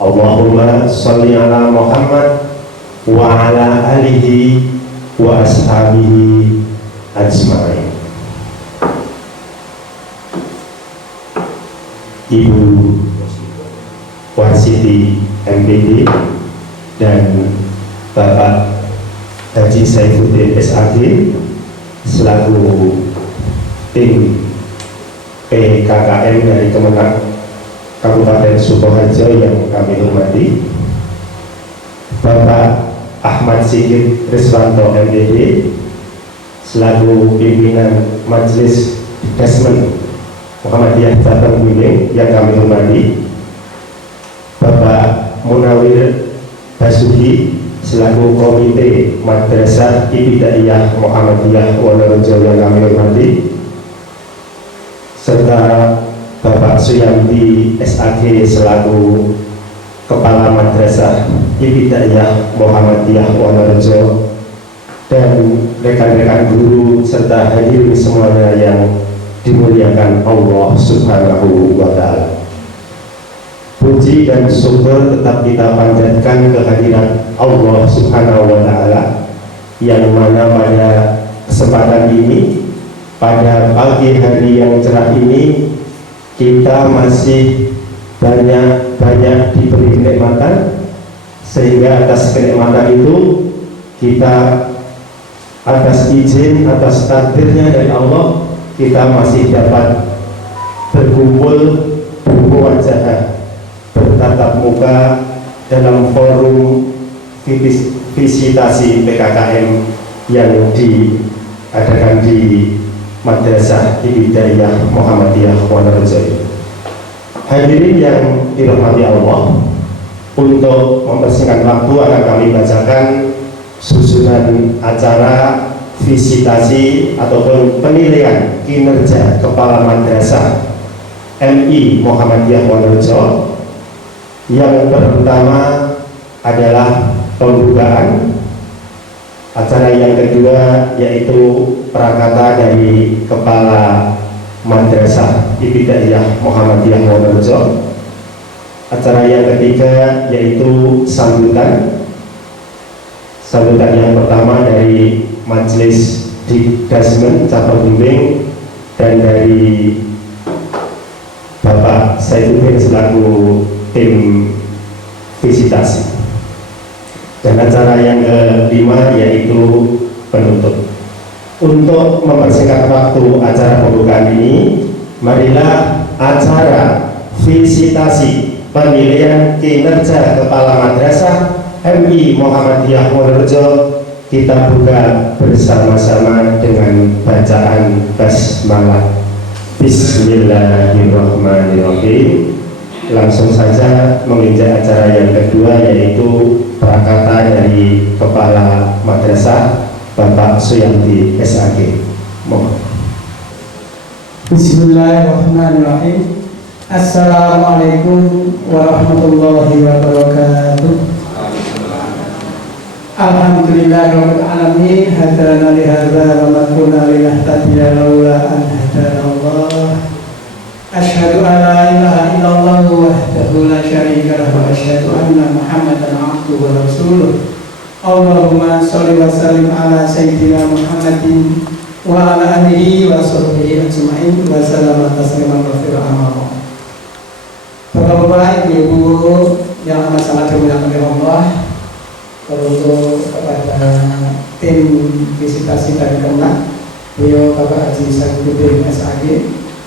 Allahumma sholli ala Muhammad wa ala alihi wa ashabihi ajma'in. Ibu Warsiti MPD dan Bapak Haji Saifuddin SAG selaku tim PKKM dari Kemenang Kabupaten Sukoharjo yang kami hormati, Bapak Ahmad Sigit Riswanto MPD selaku pimpinan Majelis Desmen Muhammadiyah Jateng Kuning yang kami hormati, Bapak Munawir Basuki selaku Komite Madrasah Ibtidaiyah Muhammadiyah Wonorejo yang kami hormati, serta Bapak Suyanti SAG selaku Kepala Madrasah Ibtidaiyah Muhammadiyah Wonorejo, dan rekan-rekan guru serta hadirin semuanya yang dimuliakan Allah Subhanahu wa Ta'ala. Puji dan syukur tetap kita panjatkan kehadiran Allah Subhanahu wa Ta'ala, yang mana pada kesempatan ini, pada pagi hari yang cerah ini, kita masih banyak diberi kenikmatan, sehingga atas kenikmatan itu kita atas izin, atas takdirnya dari Allah, kita masih dapat berkumpul berwajah, bertatap muka dalam forum visitasi PKKM yang diadakan di Madrasah Ibtidaiyah Muhammadiyah Wonorejo. Hadirin yang dirahmati Allah, untuk mempersingkat waktu akan kami bacakan susunan acara visitasi ataupun penilaian kinerja Kepala Madrasah MI Muhammadiyah Wonorejo. Yang pertama adalah pembukaan. Acara yang kedua yaitu prakata dari Kepala Madrasah Ibtidaiyah Muhammadiyah Wonorejo. Acara yang ketiga yaitu sambutan yang pertama dari Majelis Dasmen Cabang Bimbing dan dari Bapak Saifuddin selaku tim visitasi. Dan acara yang kelima yaitu penutup. Untuk mempersingkat waktu acara pembukaan ini, marilah acara visitasi penilaian kinerja Kepala Madrasah MI Muhammadiyah Wonorejo kita buka bersama-sama dengan bacaan basmalah. Bismillahirrahmanirrahim. Langsung saja menginjak acara yang kedua, yaitu prakata dari Kepala Madrasah Bapak Suyanti SAG. Mohon. Bismillahirrahmanirrahim. Assalamualaikum warahmatullahi wabarakatuh. Alhamdulillahirabbil alamin, hadana li hadza wa ma kunna linahtadiya laula an hadana Allah. Asyhadu an la ilaha illallah wahdahu la syarika lahu wa asyhadu anna Muhammadan abduhu wa rasuluh. Allahumma sholli wa sallim ala sayyidina Muhammadin wa ala alihi wa sahbihi ajma'in wa sallama tasliman katsiran. Bapak-bapak, ibu-ibu yang amat sangat dimuliakan oleh Allah, teruntuk kepada tim visitasi dari Kemenang, beliau Bapak Haji Saifuddin SAG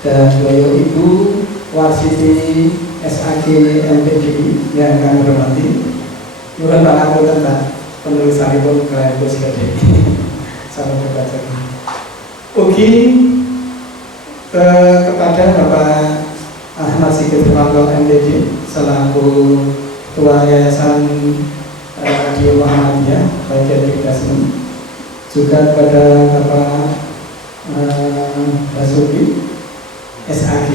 dan beliau Ibu Warsiti SAG MPD yang kami hormati. Nuhun pangapunten Pak, penulisanipun kalian Gus Gede. Salam kebaca. Ugi kepada Bapak Ahmad Sigit Riswanto MPD selaku Ketua Yayasan Radio Muhammadiyah bagian Dasmen, juga kepada Bapak Basuki SAG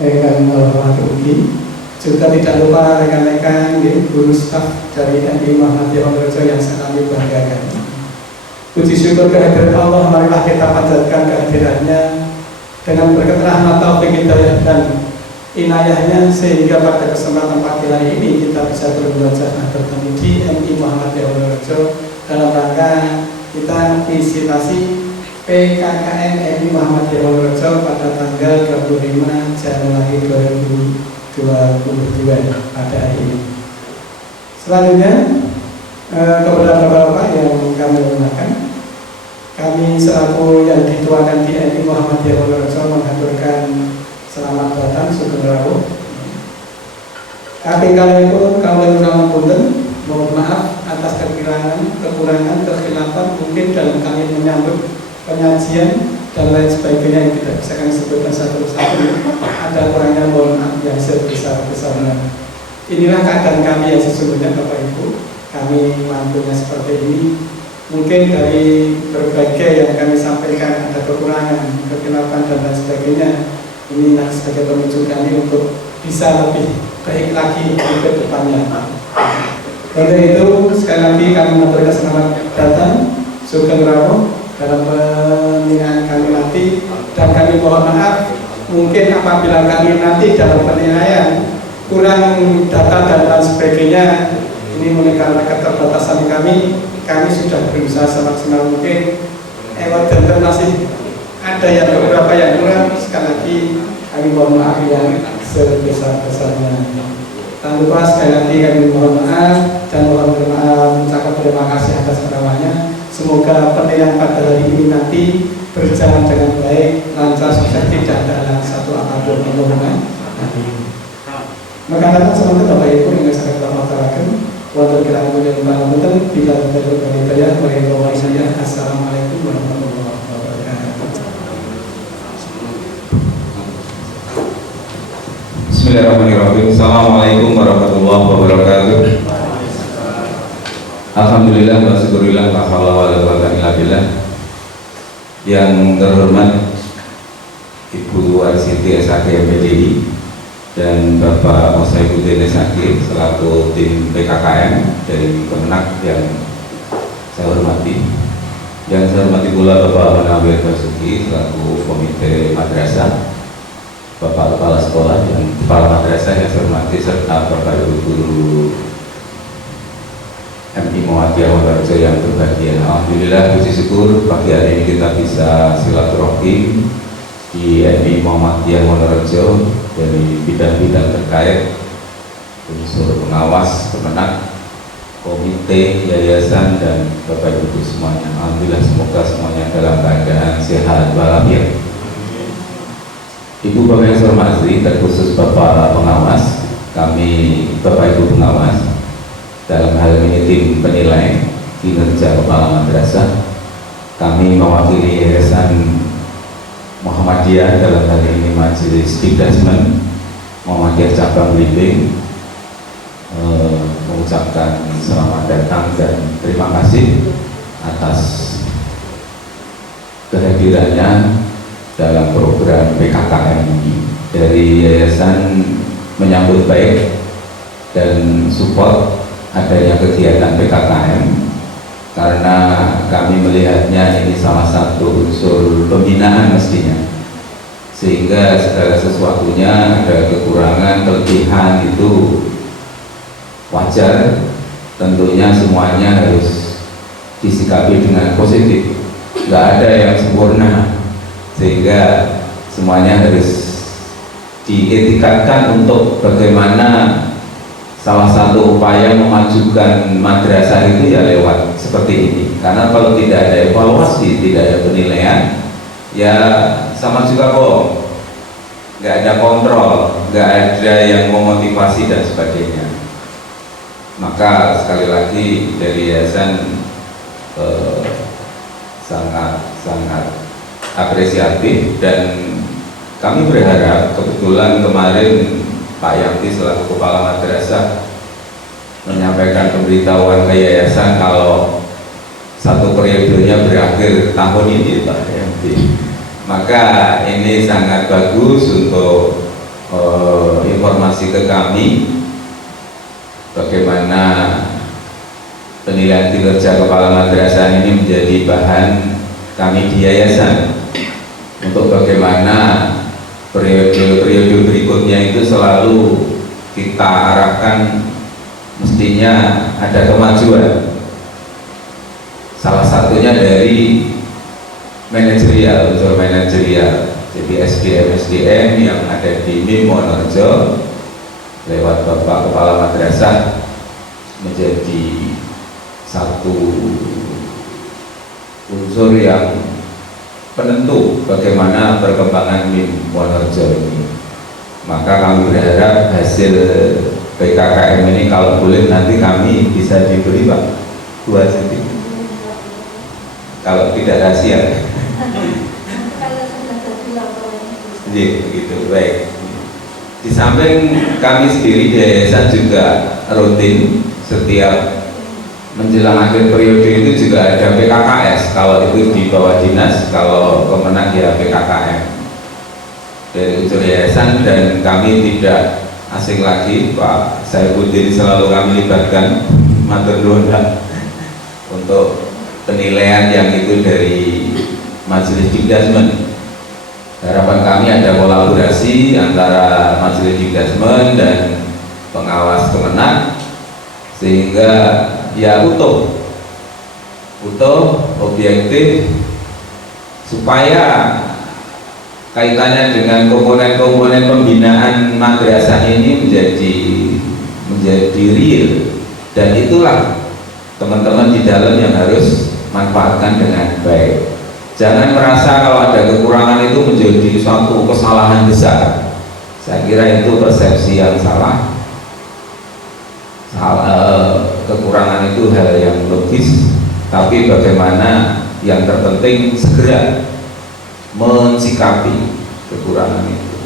kami menghormati UGI, juga tidak lupa rekan-rekan guru staf dari MI Muhammadiyah Wonorejo yang sangat kami banggakan. Puji syukur kehadiran Allah, marilah kita panjatkan kehadirannya dengan berkat rahmat taufik hidayah dan inayahnya sehingga pada kesempatan pagi hari ini kita bisa bermunajat bertemu di MI Muhammadiyah Wonorejo dalam rangka kita visitasi PKKM MI Muhammadiyah Wonorejo pada tanggal 25 Januari 2022 pada hari ini. Selanjutnya kepada Bapak-Bapak yang kami hormatkan, kami selaku yang dituakan di MI Muhammadiyah Wonorejo mengaturkan selamat datang sugeng rawuh. Kami kali pun kawula nyuwun punten, mohon maaf atas kekurangan, kekhilafan mungkin dalam kami menyambut penyajian dan lain sebagainya yang tidak bisa kami sebutkan satu persatu. Ada kurangnya, mohon maaf yang sebesar-besarnya. Inilah keadaan kami yang sesungguhnya Bapak Ibu. Kami mampunya seperti ini. Mungkin dari berbagai yang kami sampaikan ada kekurangan, kekhilafan dan lain sebagainya. Ini sebagai pemicu kami untuk bisa lebih baik lagi ke depannya. Untuk itu sekali lagi kami mengaturkan selamat datang sugeng rawuh dalam penilaian kami nanti, dan kami mohon maaf mungkin apabila kami nanti dalam penilaian kurang data dan lain sebagainya. Ini mulai karena keterbatasan kami sudah berusaha semaksimal mungkin. Dan masih ada yang beberapa yang kurang. Sekali lagi kami mohon maaf yang sebesar-besarnya. Tanpa lupa sekali lagi kami mohon maaf dan mohon mengucapkan terima kasih atas keramahnya. Semoga penilaian pada hari ini nanti berjalan dengan baik, lancar, sukses, tidak ada satu apapun yang maka datang semoga Bapak Ibu yang sangat bermatarakan wonten kirang kemudian pangapunten bila terjadi hidayah bagi bawah saya. Assalamualaikum warahmatullahi wabarakatuh. Bismillahirrahmanirrahim. Assalamualaikum warahmatullahi wabarakatuh. Alhamdulillah wa syukurillah la haula wa la quwwata illa billah. Yang terhormat Ibu Warsiti SHG MPDI dan Bapak Mosaifuddin SHG selaku tim PKKM dari Kemenak yang saya hormati. Yang saya hormati pula Bapak Munawir Basuki selaku Komite Madrasah, Bapak Kepala Sekolah dan Kepala Madrasah yang saya hormati, serta Bapak Ibu Guru MI Muhammadiyah Wonorejo yang berbahagia. Alhamdulillah, puji syukur pagi hari ini kita bisa silaturahim di MI Muhammadiyah Wonorejo dari bidang-bidang terkait unsur pengawas, Kemenak, komite, yayasan, dan Bapak Ibu semuanya. Alhamdulillah, semoga semuanya dalam keadaan sehat walafiat. Ibu Bapak yang saya hormati, terkhusus Bapak pengawas, kami Bapak Ibu pengawas, dalam hal ini tim penilai kinerja kepala madrasah, kami mewakili Yayasan Muhammadiyah dalam hal ini Majelis Dikdasmen Muhammadiyah Cabang Belimbing mengucapkan selamat datang dan terima kasih atas kehadirannya dalam program PKKM ini. Dari yayasan menyambut baik dan support adanya kegiatan PKKM karena kami melihatnya ini salah satu unsur pembinaan mestinya, sehingga segala sesuatunya ada kekurangan, kelebihan itu wajar. Tentunya semuanya harus disikapi dengan positif, nggak ada yang sempurna, sehingga semuanya harus dietikatkan untuk bagaimana salah satu upaya memajukan madrasah itu ya lewat seperti ini. Karena kalau tidak ada evaluasi, tidak ada penilaian, ya sama juga kok, nggak ada kontrol, nggak ada yang memotivasi dan sebagainya. Maka sekali lagi dari yayasan sangat apresiatif, dan kami berharap, kebetulan kemarin Pak Yanti selaku kepala madrasah menyampaikan pemberitahuan ke yayasan kalau satu periodenya berakhir tahun ini Pak Yanti. Maka ini sangat bagus untuk informasi ke kami bagaimana penilaian kinerja kepala madrasah ini menjadi bahan kami di yayasan untuk bagaimana periode berikutnya berikutnya itu selalu kita arahkan mestinya ada kemajuan. Salah satunya dari manajerial, unsur manajerial. Jadi SDM yang ada di MIM Wonorejo lewat Bapak Kepala Madrasah menjadi satu unsur yang penentu bagaimana perkembangan MIM Wonorejo ini. Maka kami berharap hasil PKKM ini kalau boleh nanti kami bisa diberi Pak 2 cm. Kalau tidak rahasia. Iya, begitu. Baik. Di samping kami sendiri di yayasan juga rutin setiap menjelang akhir periode itu juga ada PKKS. Kalau itu di bawah dinas, kalau Kemenag ya PKKM dari unsur yayasan, dan kami tidak asing lagi Pak Saifuddin selalu kami libatkan matur nuwun untuk penilaian yang itu dari Majelis Dikdasmen. Harapan kami ada kolaborasi antara Majelis Dikdasmen dan pengawas Kemenag sehingga ya utuh, objektif, supaya kaitannya dengan komponen-komponen pembinaan madrasah ini menjadi real, dan itulah teman-teman di dalam yang harus manfaatkan dengan baik. Jangan merasa kalau ada kekurangan itu menjadi suatu kesalahan besar. Saya kira itu persepsi yang salah. Kekurangan itu hal yang logis, tapi bagaimana yang terpenting segera mensikapi kekurangan itu,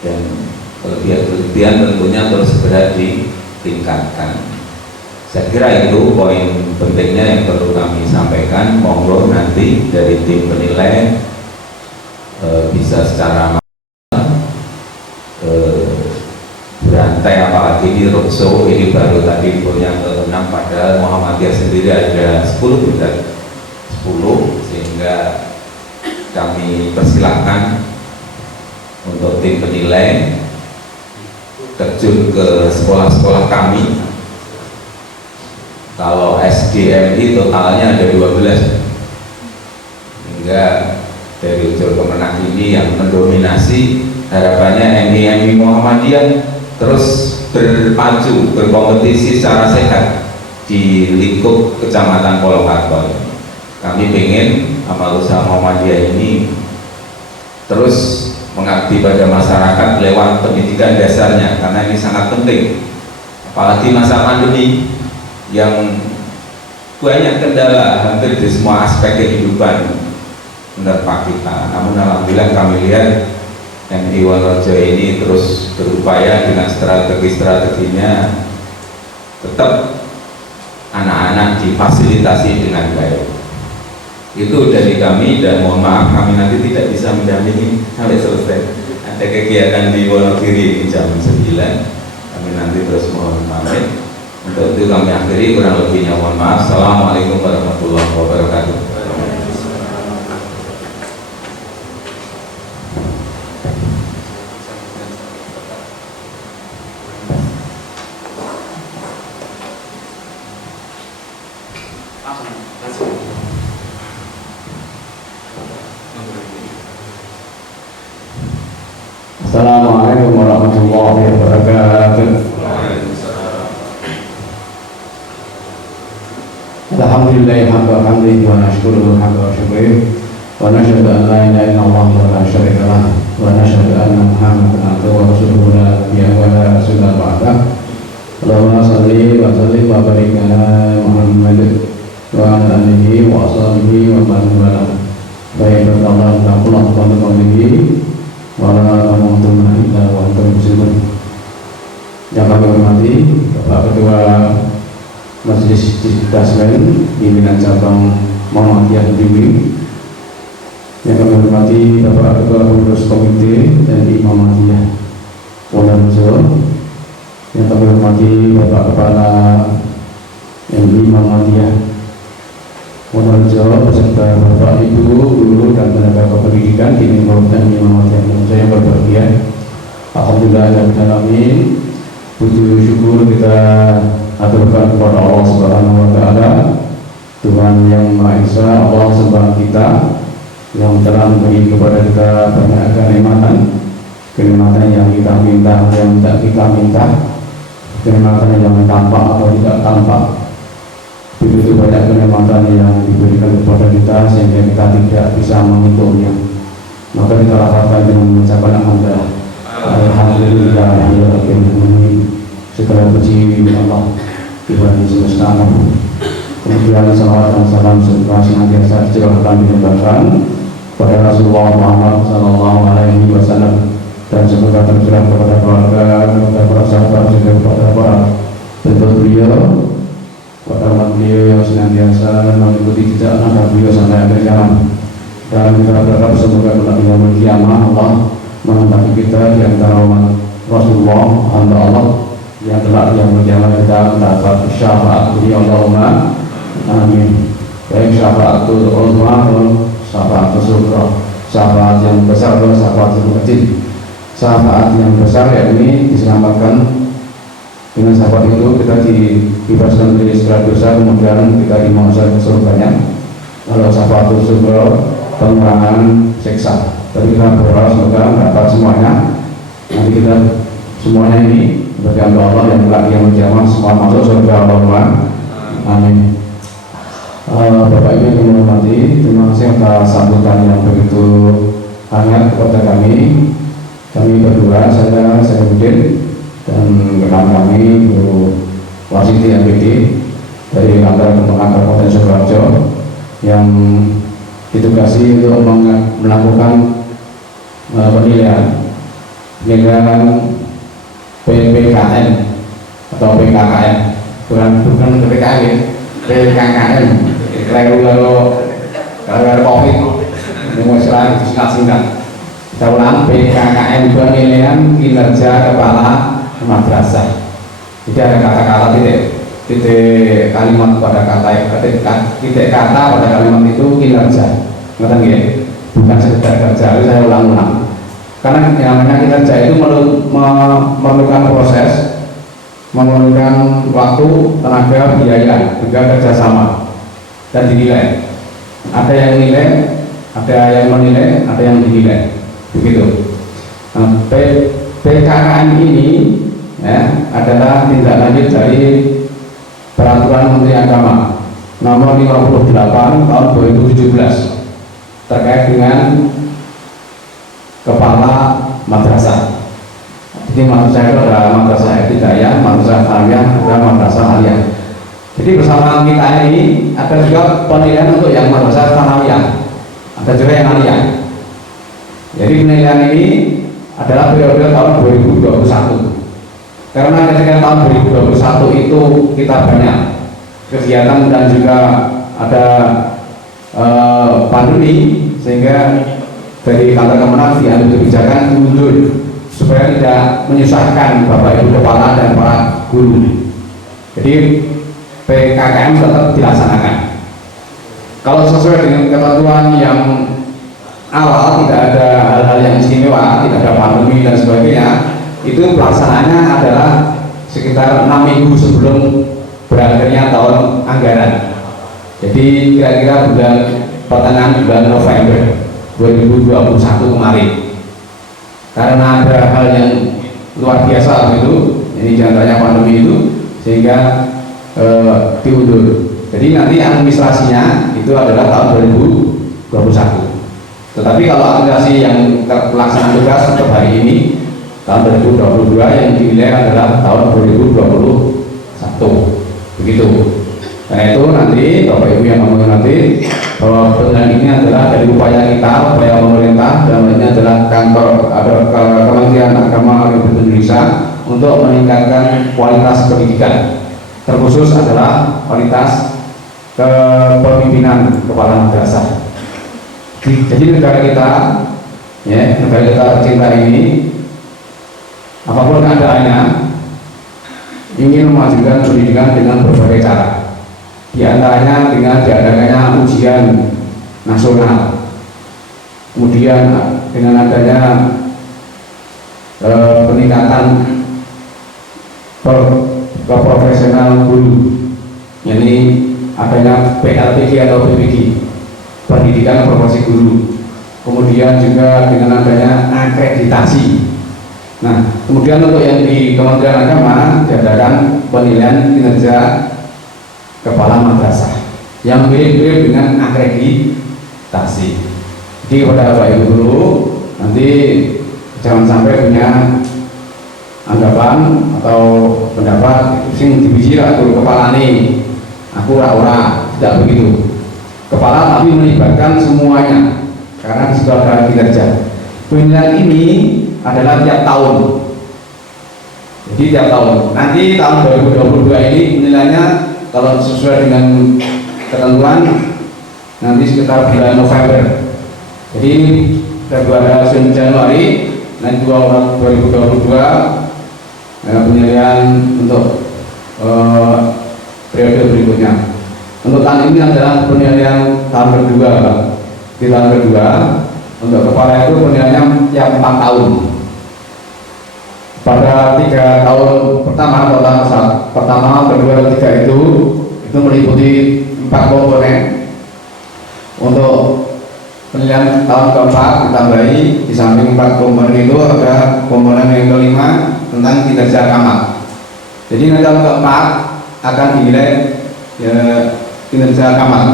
dan kelebihan tentunya terus segera ditingkatkan. Saya kira itu poin pentingnya yang perlu kami sampaikan. Monggo nanti dari tim penilai bisa secara berantai, apalagi di roadshow ini baru tadi yang ke-6, padahal Muhammadiyah sendiri ada 10 sehingga kami persilahkan untuk tim penilai terjun ke sekolah-sekolah kami. Kalau SDMI totalnya ada 12, hingga dari unsur Kemenag ini yang mendominasi. Harapannya MI Muhammadiyah terus berpacu, berkompetisi secara sehat di lingkup Kecamatan Polokarto. Kami ingin amal usaha Muhammadiyah ini terus mengabdi pada masyarakat lewat pendidikan dasarnya, karena ini sangat penting, apalagi masa pandemi yang banyak kendala hampir di semua aspek kehidupan menerpa kita. Namun alhamdulillah kami lihat MI Wonorejo ini terus berupaya dengan strategi-strateginya tetap anak-anak difasilitasi dengan baik. Itu dari kami, dan mohon maaf kami nanti tidak bisa mendampingi sampai selesai. Ada kegiatan di Wonogiri jam 9, kami nanti terus mohon pamit. Untuk itu kami akhiri, kurang lebihnya mohon maaf. Assalamualaikum warahmatullahi wabarakatuh. Assalamualaikum warahmatullahi wabarakatuh. Alhamdulillah hamdan hamdihi wa nashkuruhu hamdan wa syukrihi wa nashhadu an la ilaha illallah wa la syarika lah wa nashhadu anna Muhammadan abduhu wa rasuluhu la nabiyya wa la rasula ba'dah. Allahumma shalli wa sallim wa barik ala Muhammad wa ala alihi wa ashabihi wa man wala. Baik, Allah ta'ala wa qawlihi wa la tamutunna illa wa antum muslimun. Yang kami hormati Bapak Ketua Majelis Dikdasmen pimpinan cabang Muhammadiyah Bimbing, yang kami hormati Bapak Ketua Pengurus Komite dan Muhammadiyah Wonorejo, yang kami hormati Bapak Kepala MI Muhammadiyah Wonorejo beserta Bapak Ibu, Guru dan tenaga kependidikan di lingkup MI Muhammadiyah Wonorejo yang berbahagia. Alhamdulillahirrahmanirrahim. Puji syukur kita aturkan kepada Allah Subhanahu wa Ta'ala, Tuhan yang Maha Esa, Allah Subhanahu kita yang telah memberi kepada kita banyak kenikmatan yang kita minta, yang tidak kita minta, kenikmatan yang tampak atau tidak tampak. Begitu banyak kenikmatan yang diberikan kepada kita sehingga kita tidak bisa menghitungnya. Maka kita lafazkan dengan mengucapkan alhamdulillahirobbilalamin. Segala puji Allah Tuhan semesta alam. Kemudian salawat dan salam senantiasa tercurahkan diturunkan kepada Rasulullah Muhammad Sallallahu Alaihi Wasallam, dan semoga tercurah kepada keluarga, kepada para sahabat, juga kepada para bentuk beliau, kepada umat beliau yang senantiasa mengikuti jejak langkah beliau sampai akhir zaman. Dan kita berharap semoga pada yaumul kiamah Allah menempati kita di antara umat Rasulullah, hamba Allah yang telah yaumul kiamah kita mendapat syafaat beliau. Allahumma amin. Baik syafaatul uzma atau syafaatul sughra, syafaat yang besar atau syafaat yang kecil. Syafaat yang besar yakni diselamatkan, dengan syafaat itu kita dibebaskan dari segala dosa, kemudian kita dimasukkan ke surganya. Kalau syafaat sughra pengurangan siksa. Tapi kita berdoa semoga mendapat semuanya. Nanti kita semuanya ini bagi Allah yang telah yang menjamah semua masuk surga. Allahumma amin. Bapak Ibu yang menghormati, terima kasih atas sambutan yang begitu hangat kepada kami. Kami berdua, saya Saifuddin dan rekan kami Bu Wasiti MPD dari kantor Kementerian Kabupaten Sidoarjo yang ditugasi untuk melakukan penilaian PPKN atau PKKN, bukan PPKN, PKKN. Kalau COVID yang masalah disingkat-singkat, kita ulang PKKN, penilaian kinerja kepala madrasah. Jadi ada kata-kata titik kalimat pada titik kata pada kalimat itu kinerja, ngerti nggih? Bukan sekedar kerja. Saya ulang-ulang. Karena yang namanya kinerja itu memerlukan proses, memerlukan waktu, tenaga, biaya, juga kerjasama dan dinilai. Ada yang nilai, ada yang menilai, ada yang dinilai. Begitu. Nah, PKKN ini ya, adalah tindak lanjut dari Peraturan Menteri Agama Nomor 58 Tahun 2017 terkait dengan kepala madrasah. Jadi madrasah itu adalah madrasah ibtidaiyah, madrasah tsanawiyah, dan madrasah aliyah. Jadi bersama kita ini ada juga penilaian untuk yang madrasah tsanawiyah, ada juga yang aliyah. Jadi penilaian ini adalah periode tahun 2021. Karena ketika tahun 2021 itu kita banyak kegiatan dan juga ada pandemi, sehingga dari kantor Kemenak diambil kebijakan mundur supaya tidak menyusahkan Bapak Ibu Kepala dan para guru. Jadi PKKM tetap dilaksanakan. Kalau sesuai dengan ketentuan yang awal, tidak ada hal-hal yang istimewa, tidak ada pandemi dan sebagainya, itu pelaksanaannya adalah sekitar 6 minggu sebelum berakhirnya tahun anggaran. Jadi kira-kira pertengahan bulan November 2021 kemarin. Karena ada hal yang luar biasa itu, ini diantaranya pandemi itu, sehingga diundur. Jadi nanti administrasinya itu adalah tahun 2021. Tetapi kalau administrasi yang pelaksanaan tugas untuk hari ini tahun 2022, yang dinilai adalah tahun 2021. Begitu. Karena itu nanti Bapak Ibu yang ngomong nanti bahwa penilaian ini adalah dari upaya kita, upaya pemerintah, dan ini adalah kantor Kementerian Agama Republik Indonesia untuk meningkatkan kualitas pendidikan. Terkhusus adalah kualitas kepemimpinan kepala madrasah. Jadi negara kita, ya, negara kita tercinta ini, apapun keadaannya, ingin memajukan pendidikan dengan berbagai cara. Di antaranya dengan diadakannya ujian nasional, kemudian dengan adanya peningkatan profesional guru, ini adanya PLPG atau PPG, pendidikan profesi guru, kemudian juga dengan adanya akreditasi. Nah, kemudian untuk yang di Kementerian Agama diadakan penilaian kinerja kepala madrasah yang mirip-mirip dengan akreditasi. Jadi kepada Bapak Ibu guru, nanti jangan sampai punya anggapan atau pendapat sing dibiji guru kepala nih, aku ora tidak begitu. Kepala tapi melibatkan semuanya karena di situ ada kinerja. Penilaian ini adalah tiap tahun. Jadi tiap tahun. Nanti tahun 2022 ini penilaiannya kalau sesuai dengan ketentuan nanti sekitar bulan November. Jadi ini Februari Januari nanti 2022 penilaian untuk periode berikutnya. Untuk tahun ini adalah penilaian tahun kedua, Pak. Di tahun kedua untuk kepala itu penilaiannya tiap 4 tahun. Pada 3 tahun pertama, pertama, kedua, ketiga itu meliputi 4 komponen. Untuk penilaian tahun keempat ditambahi di samping 4 komponen itu ada komponen yang kelima tentang kinerja camat. Jadi tahun keempat akan dinilai kinerja camat.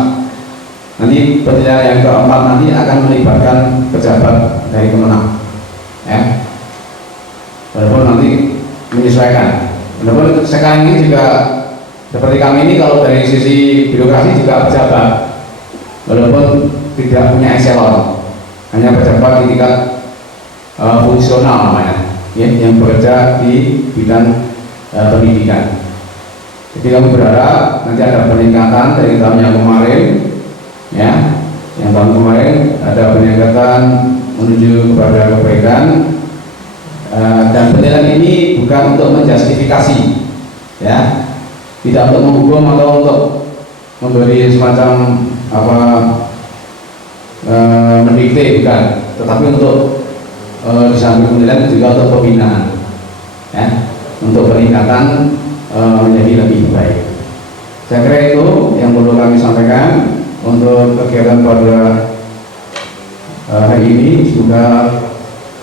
Nanti penilaian yang keempat nanti akan melibatkan pejabat dari Kemenang, ya. Walaupun nanti menyesuaikan. Walaupun sekarang ini juga seperti kami ini kalau dari sisi birokrasi juga pejabat, walaupun tidak punya eselon, hanya pejabat di tingkat fungsional namanya, ya, yang bekerja di bidang pendidikan. Jadi kami berharap nanti ada peningkatan dari tahun yang kemarin, ya, yang tahun kemarin ada peningkatan menuju kepada kebaikan. Dan penilaian ini bukan untuk menjustifikasi, ya, tidak untuk menghukum atau untuk memberi semacam mendikte, bukan, tetapi untuk di samping penilaian juga untuk pembinaan, ya, untuk peningkatan menjadi lebih baik. Saya kira itu yang perlu kami sampaikan untuk kegiatan pada hari ini. Semoga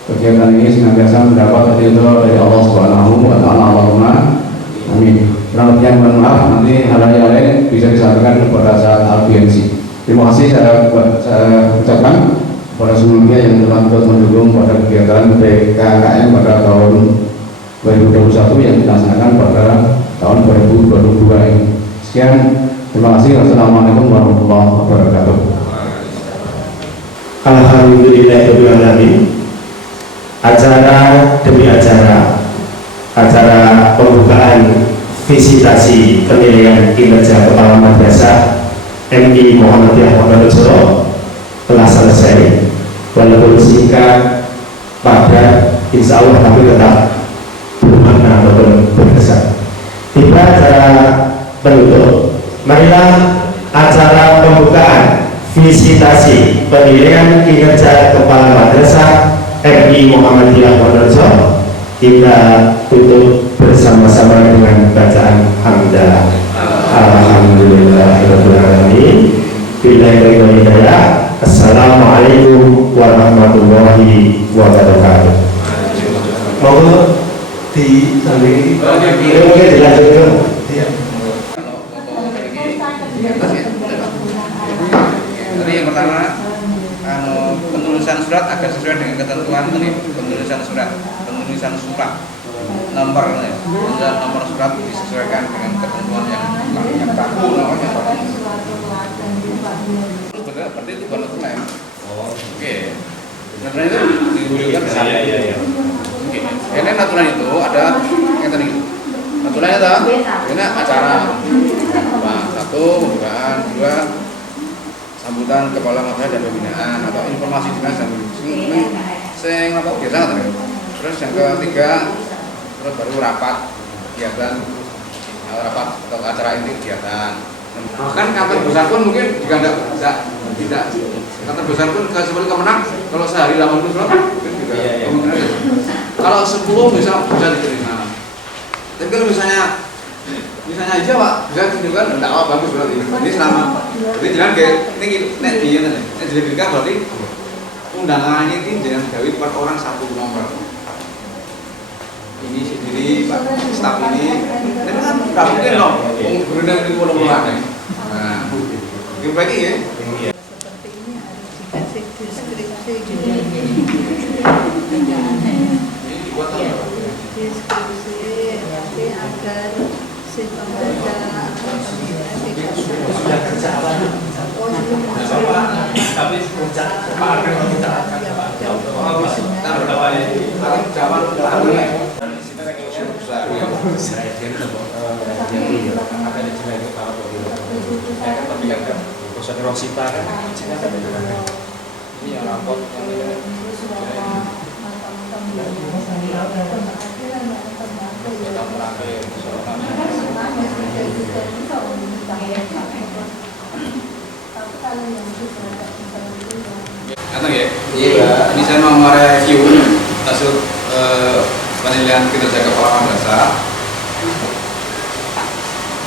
kegiatan ini senantiasa mendapat ridho dari Allah Subhanahu wa Ta'ala. Allahumma amin. Kurang lebihnya mohon maaf, nanti hal yang lain bisa disampaikan pada saat audiensi. Terima kasih saya ucapkan kepada semuanya yang telah ikut mendukung pada kegiatan PKKM pada tahun 2021 yang dilaksanakan pada tahun 2022 ini. Sekian, terima kasih. Wassalamualaikum warahmatullahi wabarakatuh. Alhamdulillahirrahmanirrahim. Acara demi acara pembukaan visitasi penilaian kinerja kepala madrasah MI Muhammadiyah Wonorejo telah selesai, walaupun singkat, padat, insya Allah tapi tetap bermakna ataupun berkesan. Tiba acara penutup, marilah acara pembukaan visitasi penilaian kinerja kepala madrasah MI Muhammadiyah Wonorejo kita tutup bersama-sama dengan bacaan hamdalah. Alhamdulillahirabbil alamin. Billahi hidayah. Assalamualaikum warahmatullahi wabarakatuh. Monggo disambi. Mungkin dilanjutkan. Jadi yang pertama penulisan surat agar sesuai dengan ketentuan penulisan surat nomor surat disesuaikan dengan ketentuan yang baku namanya. Berarti itu bukan notulen. Oke. Notulen itu diberikan ke sana. Oke. Ini notulen itu ada yang tadi. Notulen itu ini acara. Satu pembukaan, dua sambutan kepala madrasah dan pembinaan atau informasi dinas dan sing apa biasa kan. Terus yang ketiga terus baru rapat kegiatan atau acara inti kegiatan. Bahkan kantor besar pun mungkin juga tidak kantor besar pun seperti Kemenang kalau sehari 80 surat mungkin juga kemungkinan Kalau 10 bisa diterima. Tapi kalau misalnya aja Pak bisa tunjukkan enggak apa bagus berarti. Ini selama jadi jangan kayak ini nek dia nek jadi berarti undangan ini jangan gawe per orang satu nomor. Ini sendiri Pak staf ini kan enggak mungkin loh berundang di pulau ada. Nah, yang baik ya. Seperti ini harus dikasih deskripsi gitu. Deskripsi nanti agar si pembaca atau peminat tidak sudah kerja apa? Tapi puncak kemarin kita Rosita kan ini yang rapot Datang ya? Iya. Ini saya mau mereview hasil penilaian kinerja kepala madrasah.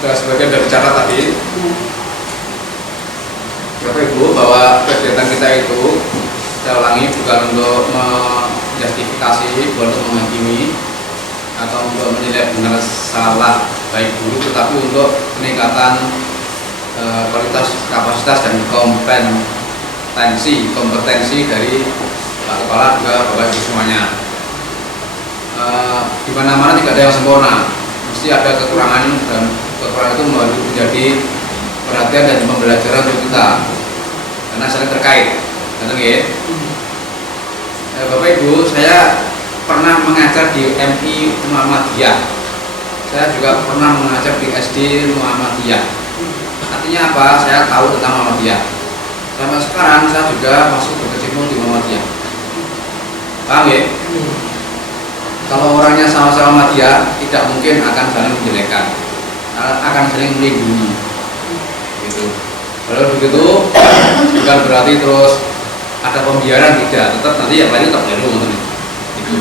Sebagian dari catat tadi, Bapak Ibu, bahwa kegiatan kita itu saya ulangi bukan untuk menjustifikasi, bukan untuk menghakimi atau untuk menilai benar salah baik buruk, tetapi untuk peningkatan kualitas, kapasitas dan kompetensi dari Pak Kepala juga Bapak Ibu semuanya. Di mana-mana tidak ada yang sempurna, mesti ada kekurangan dan kekurangan itu menjadi perhatian dan pembelajaran untuk kita karena saling terkait. Betul ya? Bapak Ibu, saya pernah mengajar di MI Muhammadiyah. Saya juga pernah mengajar di SD Muhammadiyah. Artinya apa? Saya tahu tentang Muhammadiyah. Sampai sekarang saya juga masuk berkecimpung di Muhammadiyah. Paham ya? Kalau orangnya sama-sama Muhammadiyah, tidak mungkin akan saling menjelekkan, akan saling melindungi. Gitu. Kalau begitu, bukan berarti terus ada pembiaran, tidak. Tetap nanti yang lain tetap jalan. Gitu.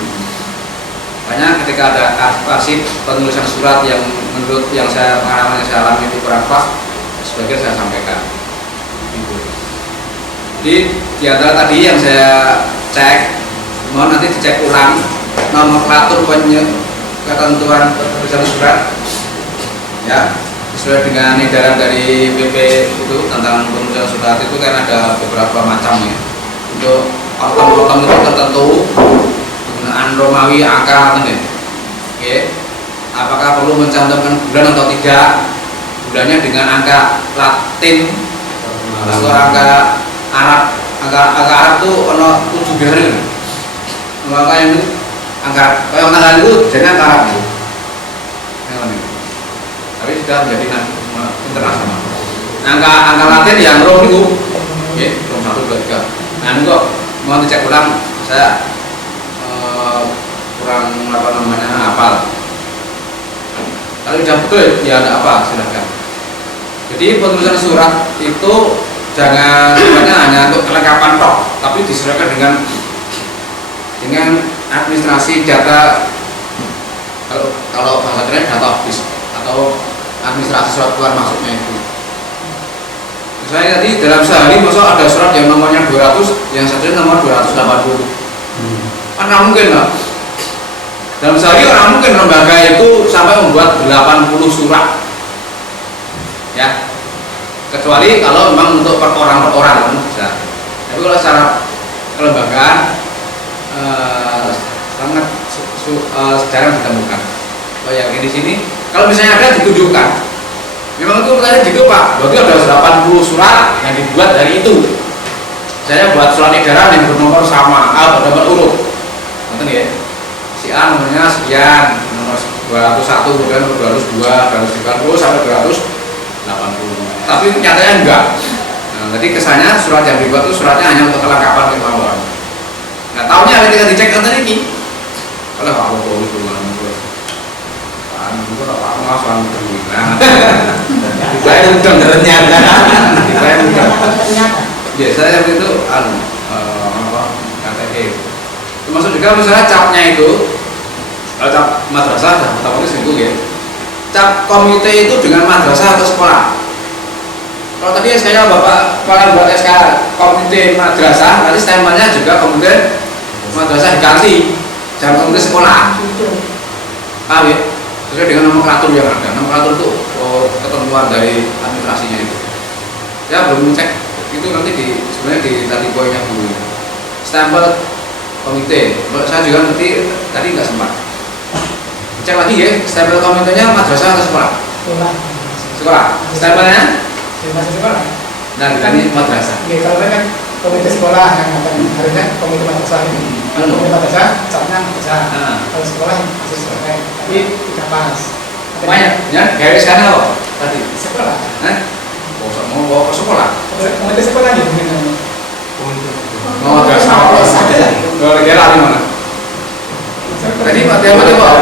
Makanya ketika ada kasih penulisan surat yang menurut yang saya pengalaman yang saya alami itu kurang pas, sebagian saya sampaikan. Gitu. Jadi di antara tadi yang saya cek, mohon nanti dicek ulang nomenklatur ketentuan penulisan surat, ya sesuai dengan edaran dari BP itu tentang penulisan surat itu kan ada beberapa macam ya. Untuk item-item itu tertentu penggunaan Romawi angka, oke. Apakah perlu mencantumkan bulan atau tidak? Bulannya dengan angka Latin atau angka Arab? Angka Arab itu ono 7 garis. Maka yang itu angka kayak tanggal itu jadi angka Arab itu. Tapi sudah menjadi internasional. Angka Latin yang Rom itu, oke, Rom 1, 2, 3. Nah ini kok mau dicek ulang, saya kurang hafal. Kalau sudah betul ya ada apa, silahkan. Jadi penulisan surat itu jangan sebenarnya hanya untuk kelengkapan tok, tapi disesuaikan dengan administrasi data. Kalau bahasa keren data office atau administrasi surat keluar masuknya itu. Misalnya tadi dalam sehari masa ada surat yang nomornya 200, yang satunya nomor 280. Kan mungkin lah. Dalam sehari orang mungkin lembaga itu sampai membuat 80 surat. Ya. Kecuali kalau memang untuk per orang bisa. Tapi kalau secara kelembagaan sangat jarang ditemukan. Oh yang di sini kalau misalnya ada ditunjukkan. Memang itu pertanyaan gitu Pak. Berarti ada 80 surat yang dibuat dari itu. Saya buat surat edaran yang bernomor sama, bernomor urut. Ngerti ya? Si A nomornya sekian, nomor 201, kemudian nomor 202, 230 sampai 280. Tapi nyatanya enggak. Nah, jadi kesannya surat yang dibuat itu suratnya hanya untuk kelengkapan kemauan. Nah, tahunya ketika dicek kan ini. Kalau Pak Bobo itu saya udang ternyata. Saya udang. Ya, saya waktu itu KTP. Termasuk juga misalnya capnya itu madrasah dan otomatis itu ya. Cap komite itu dengan madrasah atau sekolah. Kalau tadi SK-nya Bapak kepala buat SK komite madrasah, nanti stempelnya juga komite madrasah diganti, jangan komite sekolah. Paham ya? Sesuai dengan nomenklatur yang ada. Nomenklatur itu ketentuan dari administrasinya itu. Ya belum cek itu nanti sebenarnya di tadi poinnya dulu. Stempel komite. Saya juga nanti tadi nggak sempat. Cek lagi ya, stempel komitenya madrasah atau sekolah? Sekolah. Stempelnya? Sekolah. Nah, ini madrasah. Oke, kalau kan komite sekolah yang akan harusnya komite madrasah ini. Komite madrasah, capnya madrasah. Kalau sekolah masih sekolah, tapi tidak pas. Semuanya, ya, garis kan apa? Tadi. Sekolah. Mau bawa ke sekolah? Komite sekolah gitu. Mau madrasah. Kalau lagi lari mana? Tadi Pak Tiamat itu Pak.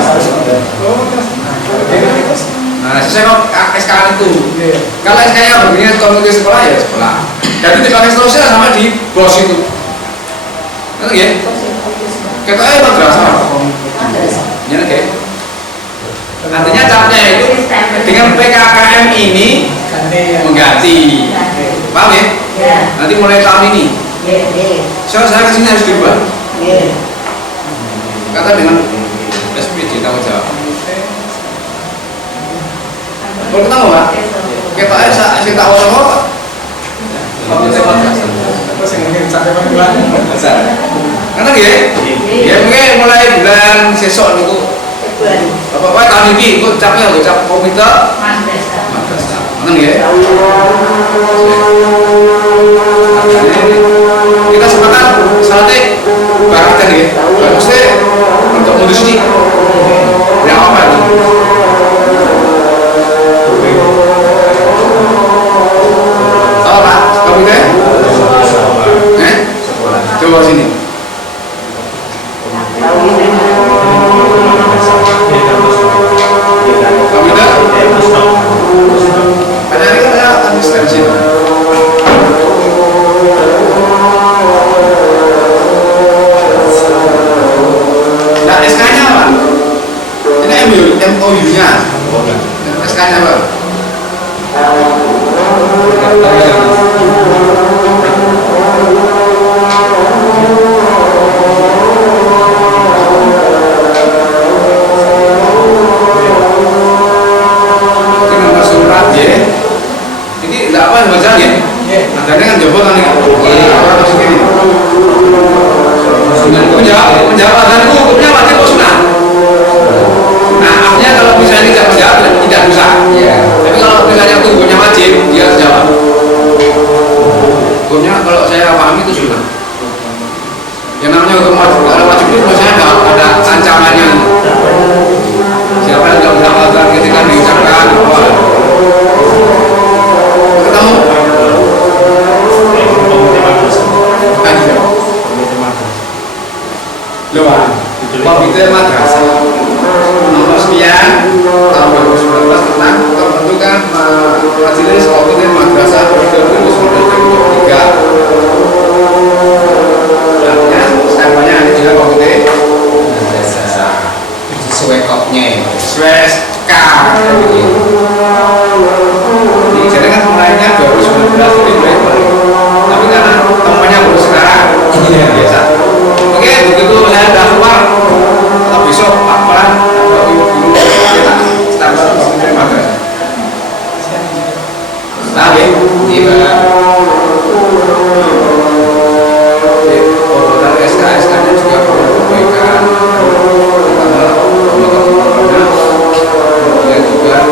Nah, sesuai SK itu. Kalau SK-nya begini komite sekolah ya sekolah. Jadi dipakai seterusnya sama di bos itu. Ngerti ya? Kita madrasah. Ya oke. Artinya capnya itu dengan PKKM ini mengganti. Paham ya? Nanti mulai tahun ini. Saya kesini harus dirubah. Kata dengan SPJ tanggung jawab. Kalau ketemu Pak, kita saya tahu sama Pak. Komite madrasah. Terus yang ini sampai bulan. Karena ya mungkin mulai bulan sesok itu. Bapak tahun ini ikut capnya cap komite madrasah. Kan ya? Kita sepakat syaratnya barangkan ya. Bagusnya untuk modus ini berapa Pak? Tahu Pak? Komite? Coba sini. Komite? Ada ini kan ada asistensi. Nah SK-nya apa? Ini MOU-nya. SK-nya apa? Ini tidak apa baca ya? Adanya kan jabatan nih. Menjawab dan hukumnya wajib sunah. Nah, artinya kalau misalnya tidak menjawab tidak bisa. Tapi kalau misalnya itu hukumnya wajib, dia harus jawab. Hukumnya kalau saya pahami itu sunah. Yang namanya hukum wajib, kalau wajib itu misalnya ada ancamannya. Siapa yang tidak mendapatkan ketika diucapkan ketemu komite madrasah nomor sekian tahun 2019 tentang terbentukan majelis komite madrasah periode 2023. Artinya stempelnya ada juga komite madrasah sesuai kopnya ya, sesuai SK. Jadi kan mulainya 2019 ini mulai, tapi karena temannya baru sekarang biasa. Oke, begitu saya udah keluar atau besok apalan atau dulu kita stempel komite madrasah. Nah, ya, iya. Dari SK-nya juga perlu perbaikan. Kemudian juga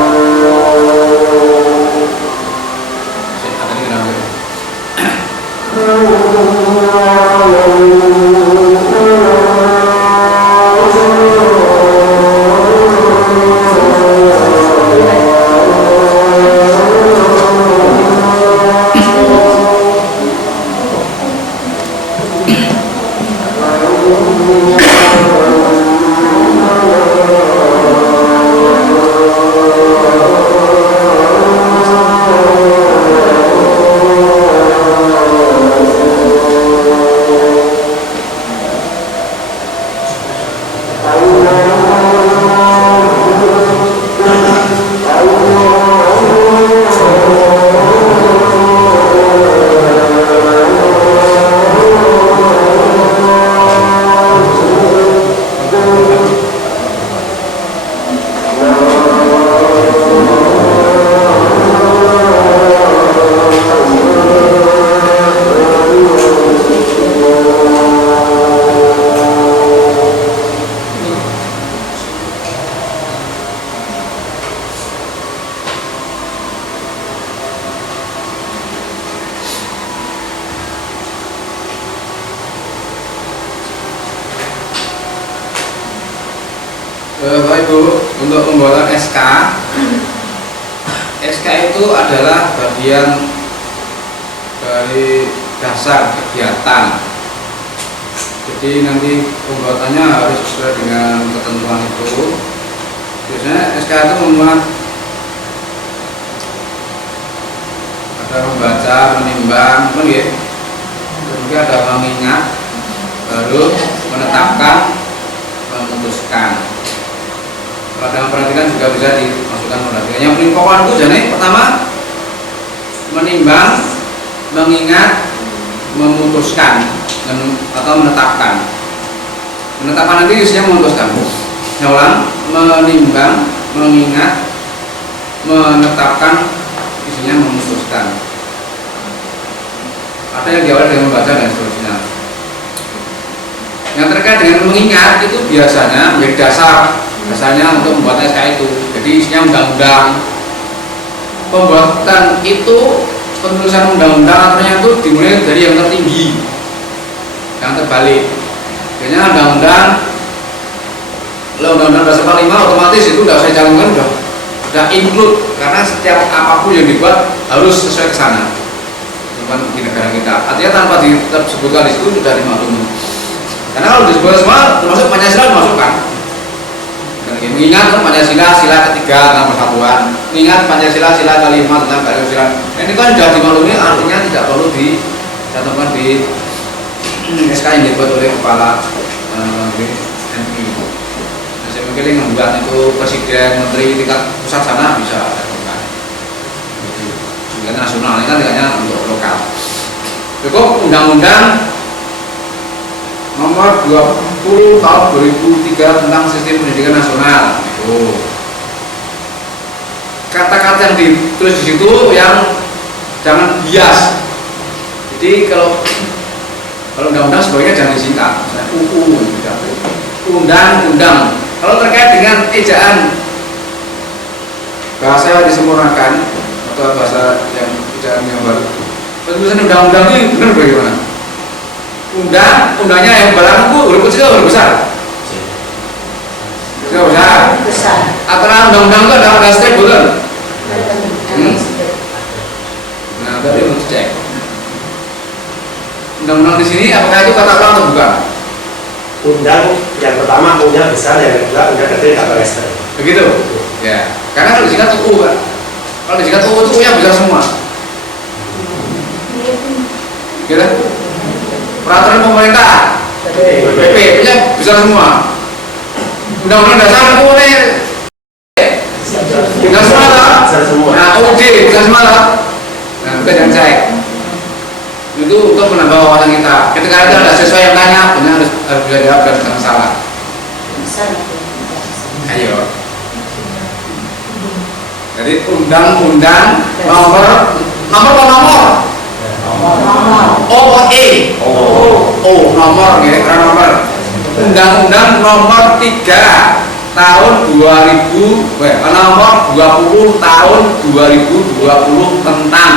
Bapak Ibu, untuk pembuatan SK itu adalah bagian dari dasar kegiatan. Jadi nanti pembuatannya harus sesuai dengan ketentuan itu. Biasanya SK itu memuat ada membaca, menimbang, kemudian ada mengingat, baru menetapkan, memutuskan. Kalau dalam perhatikan juga bisa dimasukkan perhatikan. Yang paling pokok itu jadi pertama menimbang, mengingat, memutuskan atau menetapkan. Menetapkan nanti isinya memutuskan. Saya ulang, menimbang, mengingat, menetapkan, isinya memutuskan. Ada yang diawali dengan membaca dan seterusnya. Yang terkait dengan mengingat itu biasanya menjadi dasarnya untuk membuat SK itu. Jadi isinya undang-undang. Pembuatan itu, penulisan undang-undang aturannya itu dimulai dari yang tertinggi, yang terbalik. Biasanya undang-undang dasar 45 otomatis itu sudah saya cantumkan, sudah include, karena setiap apapun yang dibuat harus sesuai ke sana. Bukan di negara kita. Artinya tanpa disebutkan di situ sudah dimaklumi. Karena kalau disebutkan semua termasuk Pancasila dimasukkan. Mengingat Pancasila, sila ketiga tentang persatuan. Mengingat Pancasila, sila kelima tentang keadilan. Ini kan sudah dimaklumi, artinya tidak perlu dicantumkan di SK yang dibuat oleh kepala MI. Nah, saya mungkin yang membuat itu presiden, menteri tingkat pusat sana bisa cantumkan. Tingkat nasional ini kan tingkatnya untuk lokal. Cukup undang-undang nomor 20 tahun 2003 tentang sistem pendidikan nasional. Kata-kata yang ditulis di situ yang jangan bias. Jadi kalau undang-undang sebaiknya jangan disingkat, misalnya undang-undang. Kalau terkait dengan ejaan bahasa yang disempurnakan atau bahasa yang ejaan yang baru, penulisan undang-undang ini benar bagaimana? Undangnya yang belakang itu huruf kecil atau huruf besar? Kecil besar. Antara undang-undang itu ada step bukan? Nah, tadi harus cek. Undang-undang di sini apakah itu kata ulang atau bukan? Undang yang pertama undang besar, yang kedua undang kecil atau step. Begitu? Ya. Karena kalau disingkat UU kan? Kalau disingkat UU itu yang besar semua. Gitu? Peraturan pemerintah, PP, punya bisa semua. Undang-undang dasar itu bisa semua. Nah, UUD bisa semua. Nah, kita jangan cek. Itu untuk menambah wawasan kita. Ketika ada siswa yang tanya, benar harus bisa jawab dan jangan salah. Ayo. Jadi undang-undang nomor. Nomor ya, karena nomor Undang-Undang nomor 3 tahun 2000 nomor 20 tahun 2020 tentang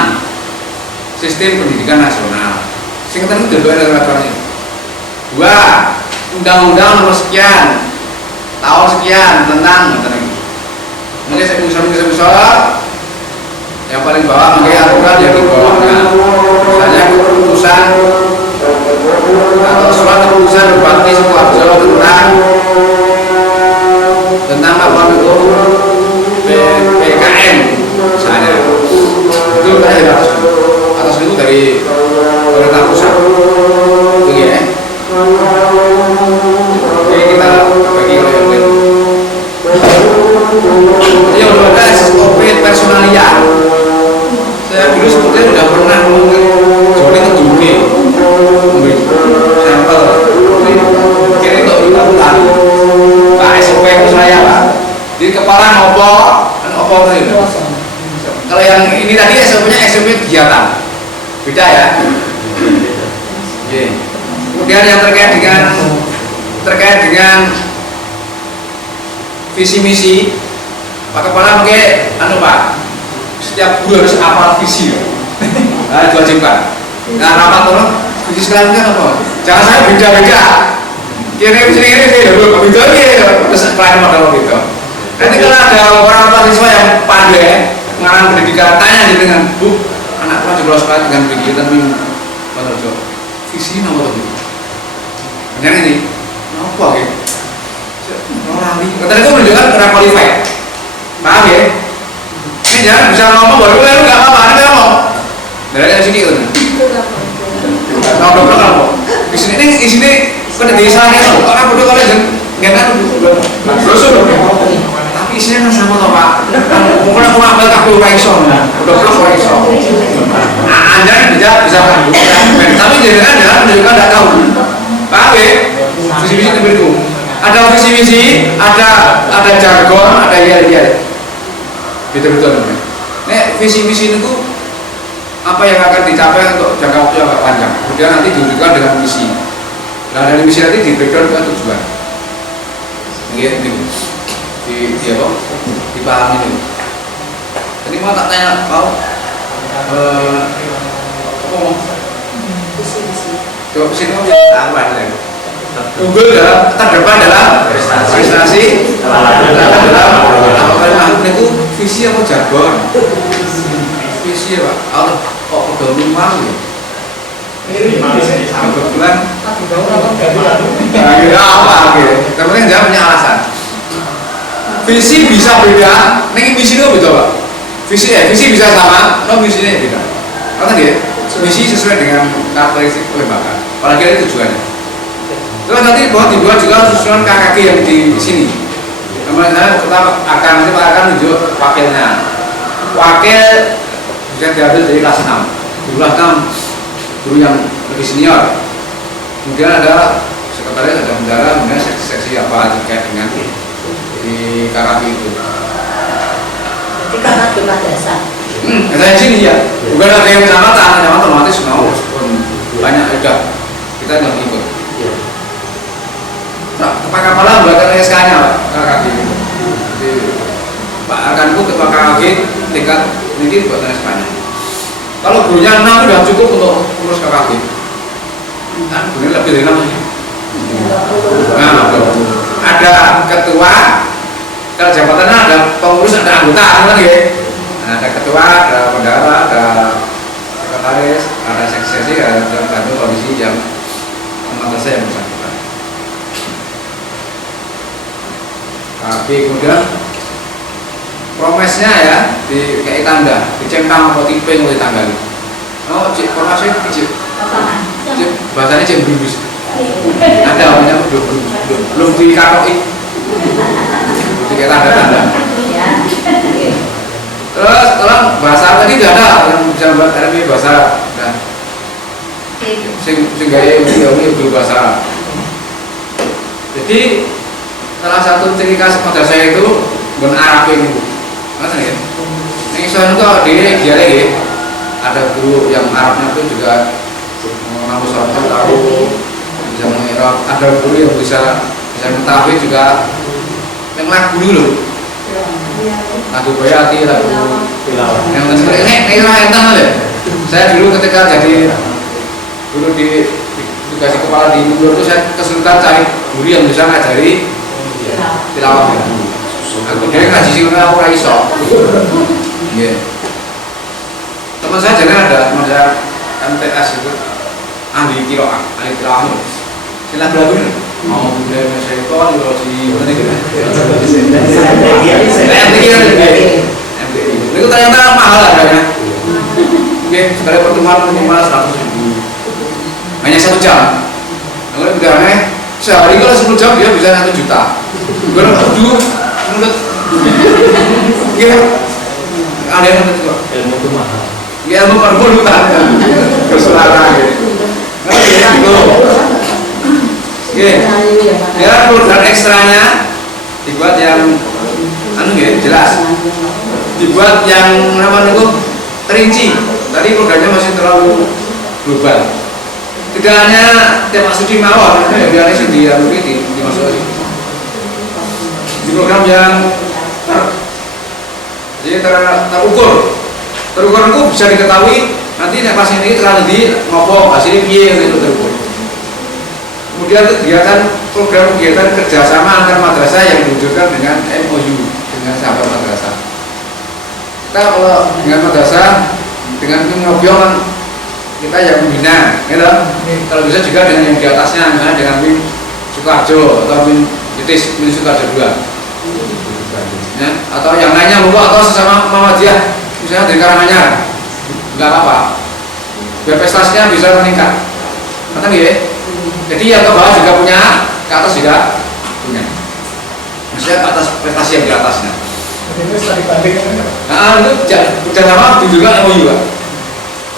sistem pendidikan nasional. Singkatan itu dua ada aturannya. 2. Undang-undang nomor sekian tahun sekian tentang mungkin saya bisa yang paling bawah mungkin aturan yang di bawahnya, misalnya keputusan atau surat keputusan Bupati Sidoarjo tentang apa itu PKN misalnya, itu dari atas itu dari pemerintah pusat itu ya. Jadi kita bagi oleh yang lain. Di kepala ngopo, kan opo itu. Kalau yang ini tadi SOP-nya SOP kegiatan, beda ya. Oke. Kemudian yang terkait dengan visi misi, Pak Kepala pakai Pak, setiap guru harus hafal visi. Nah, diwajibkan. Nah, rapat tolong visi sekalian kan apa? Jangan saya beda-beda. Kira-kira ini begitu terus pelajaran modal gitu. Nanti kalau ada orang siswa yang pandai mengarang pendidikan, tanya aja dengan Bu, anak kelas juga sekolah dengan kegiatan minggu pada visi nomor tuh. Yang ini, apa gitu? Orang ini, katanya itu menunjukkan orang qualified. Paham ya? Ini jangan bisa ngomong baru nggak apa-apa, ini ngomong. Dari sini kan? Ngomong apa? Di sini pada desanya loh, orang bodoh kalau nggak kan brosur. Tapi isinya kan sama toh Pak. Mungkin aku ambil kabel Raison, udah blok Raison. Anda bisa kan? Tapi jangan menunjukkan tidak tahu. Paham ya? Visi misi itu berikut. Ada visi misi, ada jargon, ada yel-yel. Betul-betul namanya. Nek visi misi itu apa yang akan dicapai untuk jangka waktu yang agak panjang. Kemudian nanti diwujudkan dengan misi. Nah dari misi nanti di breakdown ke tujuan. Ini di apa? Dipahami ini. Jadi mau tak tanya mau apa? Coba sini mau apa ini? Unggul dalam terdepan dalam prestasi dalam apa itu visi apa jargon? Visi ya Pak. Allah kok udah lumang ya? Kebetulan apa gitu? Kemudian dia punya alasan. Visi bisa beda, nih misi itu beda Pak. Visi bisa sama, no misinya beda. Karena dia misi sesuai dengan karakteristik lembaga. Apalagi ada tujuannya. Terus nanti dibuat juga susunan KKG yang di sini. Kemudian kita akan nanti Pak akan tunjuk wakilnya. Wakil bisa diambil dari kelas 6. Di kelas 6 guru yang lebih senior. Kemudian ada sekretaris, ada bendara, kemudian seksi apa terkait dengan di KKG itu. Jadi karena jumlah dasar. Katanya sini ya. Bukan ada yang kecamatan otomatis mau banyak udah kita nggak ikut. Nah, Pak Kepala buatkan SK-nya KKG gitu. Pak Arkanku ketua KKG tingkat ini buatkan SK-nya. Kalau gurunya 6 sudah cukup untuk urus KKG. Kan gurunya lebih dari 6 ini. Nah, ada ketua, kalau jabatannya ada pengurus, ada anggota, kan ya. Nah, ada ketua, ada bendara, ada sekretaris, ada seksi, ada bantu kondisi yang menurut saya yang bersangkutan. Tapi kemudian promesnya ya di kayak tanda, dicentang atau tipeng oleh tanggal. Oh, cik, promesnya cik, bahasanya cik berubus. Ada namanya belum dikatoi, kayak tanda-tanda. Terus tolong bahasa tadi tidak ada yang bisa buat RMI bahasa. Nah, sing gaya belum bahasa. Jadi salah satu ciri khas madrasah itu gun Arab ini Bu. Mas ya. Ning sono kok dhewe giare nggih. Ada guru yang Arabnya itu juga ngamu sholat tahu bisa mengira. Ada guru yang bisa mentakwil juga yang lagu dulu. Lagu bayati, lagu tilawah. Yang ini enten lho. Saya dulu ketika jadi guru di tugas kepala di Mundur itu saya kesulitan cari guru yang bisa ngajari tilawah. Aku dia ngaji sih karena aku iso. Nggih. Teman saya jangan ada teman saya MTS itu ahli qiraah, ahli tilawah. Sila lagu ini. Mau belajar saya itu kalau si mana gitu. MTI. Itu ternyata mahal harganya. Oke, sekali pertemuan minimal 100.000. Hanya 1 jam. Kalau bedanya sehari kalau 10 jam dia bisa 1 juta. Gue dulu menurut ya ada yang menurut kok ilmu itu mahal. Ya ilmu perbuatan bersuara gitu. Gitu. Oke. Ya program ekstranya dibuat yang anu ya jelas, dibuat yang apa itu terinci. Tadi programnya masih terlalu global. Tidak hanya tema studi mawon, yang biasanya sih dimasuk di program yang terukur itu bisa diketahui nanti pas ini terlalu di ngopo hasilnya piye itu terukur. Kemudian kegiatan kerjasama antar madrasah yang diwujudkan dengan MOU dengan sahabat madrasah. Kita kalau dengan madrasah dengan tim ngobrol kita yang membina, gitu. Kalau bisa juga dengan yang di atasnya, misalnya dengan Win Sukarjo atau Win Sukarjo 2, ya, atau yang lainnya mulu atau sesama Muhammadiyah, misalnya dari Karanganyar, nggak apa-apa. Biar prestasinya bisa meningkat, kata ya. Jadi yang ke bawah juga punya, ke atas juga punya. Maksudnya ke atas prestasi yang di atasnya. Nah itu udah sama juga MOU juga.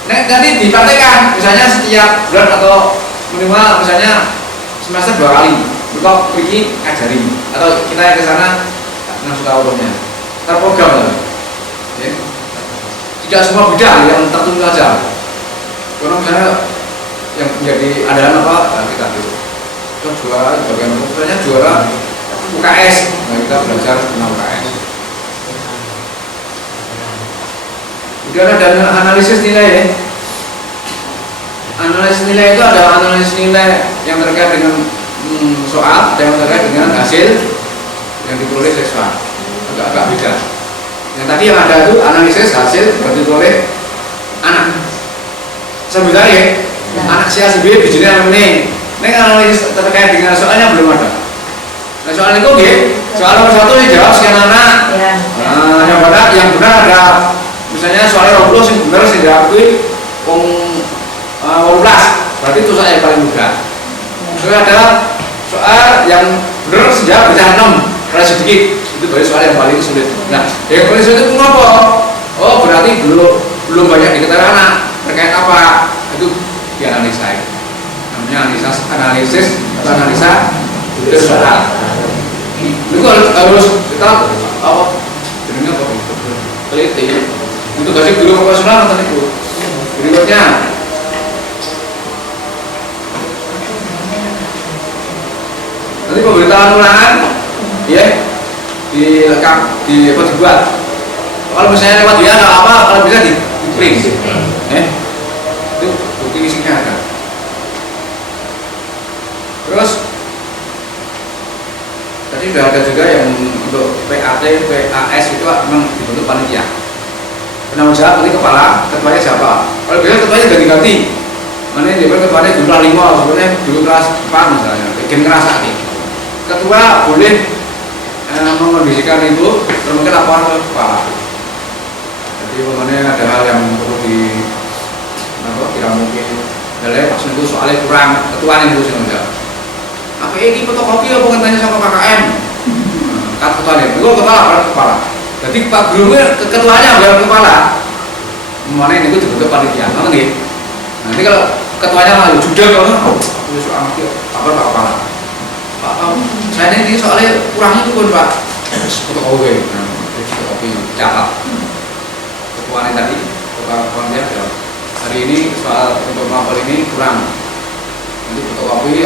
Nah, nanti dipraktekkan, misalnya setiap bulan atau minimal misalnya semester 2 kali, kita pergi ngajari atau kita ke sana nang suka ulumnya, terprogram lah. Ya. Tidak semua bidang yang tertentu saja. Kalau misalnya yang menjadi andalan apa, nah, kita dulu. Kita juara, bagian misalnya juara UKS, nah kita belajar tentang UKS. Kemudian ada analisis nilai ya. Analisis nilai itu ada analisis nilai yang terkait dengan soal, yang terkait dengan hasil yang diperoleh siswa. Agak beda. Yang tadi yang ada itu analisis hasil yang diperoleh anak. Sebenarnya anak si A si B bijinya ini analisis terkait dengan soalnya belum ada. Nah soal itu soal nomor 1 yang jawab sekian anak. Nah, yang benar ada. Misalnya soalnya 20 sih bener sih diakui 18, berarti itu soal yang paling mudah. Terus ada soal yang bener sejak baca 6 karena sedikit, itu berarti soal yang paling sulit. Nah, yang paling sulit itu apa? Oh berarti belum banyak diketahui anak terkait apa, itu dianalisa. Namanya analisis atau analisa soal. Itu harus kita apa? Jadinya apa? Teliti. Untuk kasih guru profesional atau itu berikutnya nanti pemberitahuan ulangan ya dibuat kalau misalnya lewat dia ada apa kalau bisa di print itu bukti isinya ada. Terus tadi sudah ada juga yang untuk PAT, PAS itu memang dibentuk panitia. Penanggung jawab nanti kepala, ketuanya siapa? Kalau biasa ketuanya ganti-ganti. Mana yang dia ketuanya jumlah 5, sebenarnya dulu kelas 4 misalnya, bikin ngerasa nih. Ketua boleh mengondisikan itu, mungkin laporan ke kepala. Jadi mengenai ada hal yang perlu tidak mungkin. Jadi maksud itu soalnya kurang, ketuanya itu sih enggak. Apa ini fotokopi apa katanya sama KKM? Kata ketuanya, itu kepala laporan ke kepala. Jadi Pak Guru ketuanya bukan kepala. Mana ini itu dibentuk panitia, nanti kalau ketuanya malah juda kalau soal apa Pak Kepala. Pak saya ini soalnya kurangnya itu kan Pak. Fotokopi, fotokopi catat. Ketuanya tadi, ketuanya hari ini soal untuk mapel ini kurang. Nanti fotokopi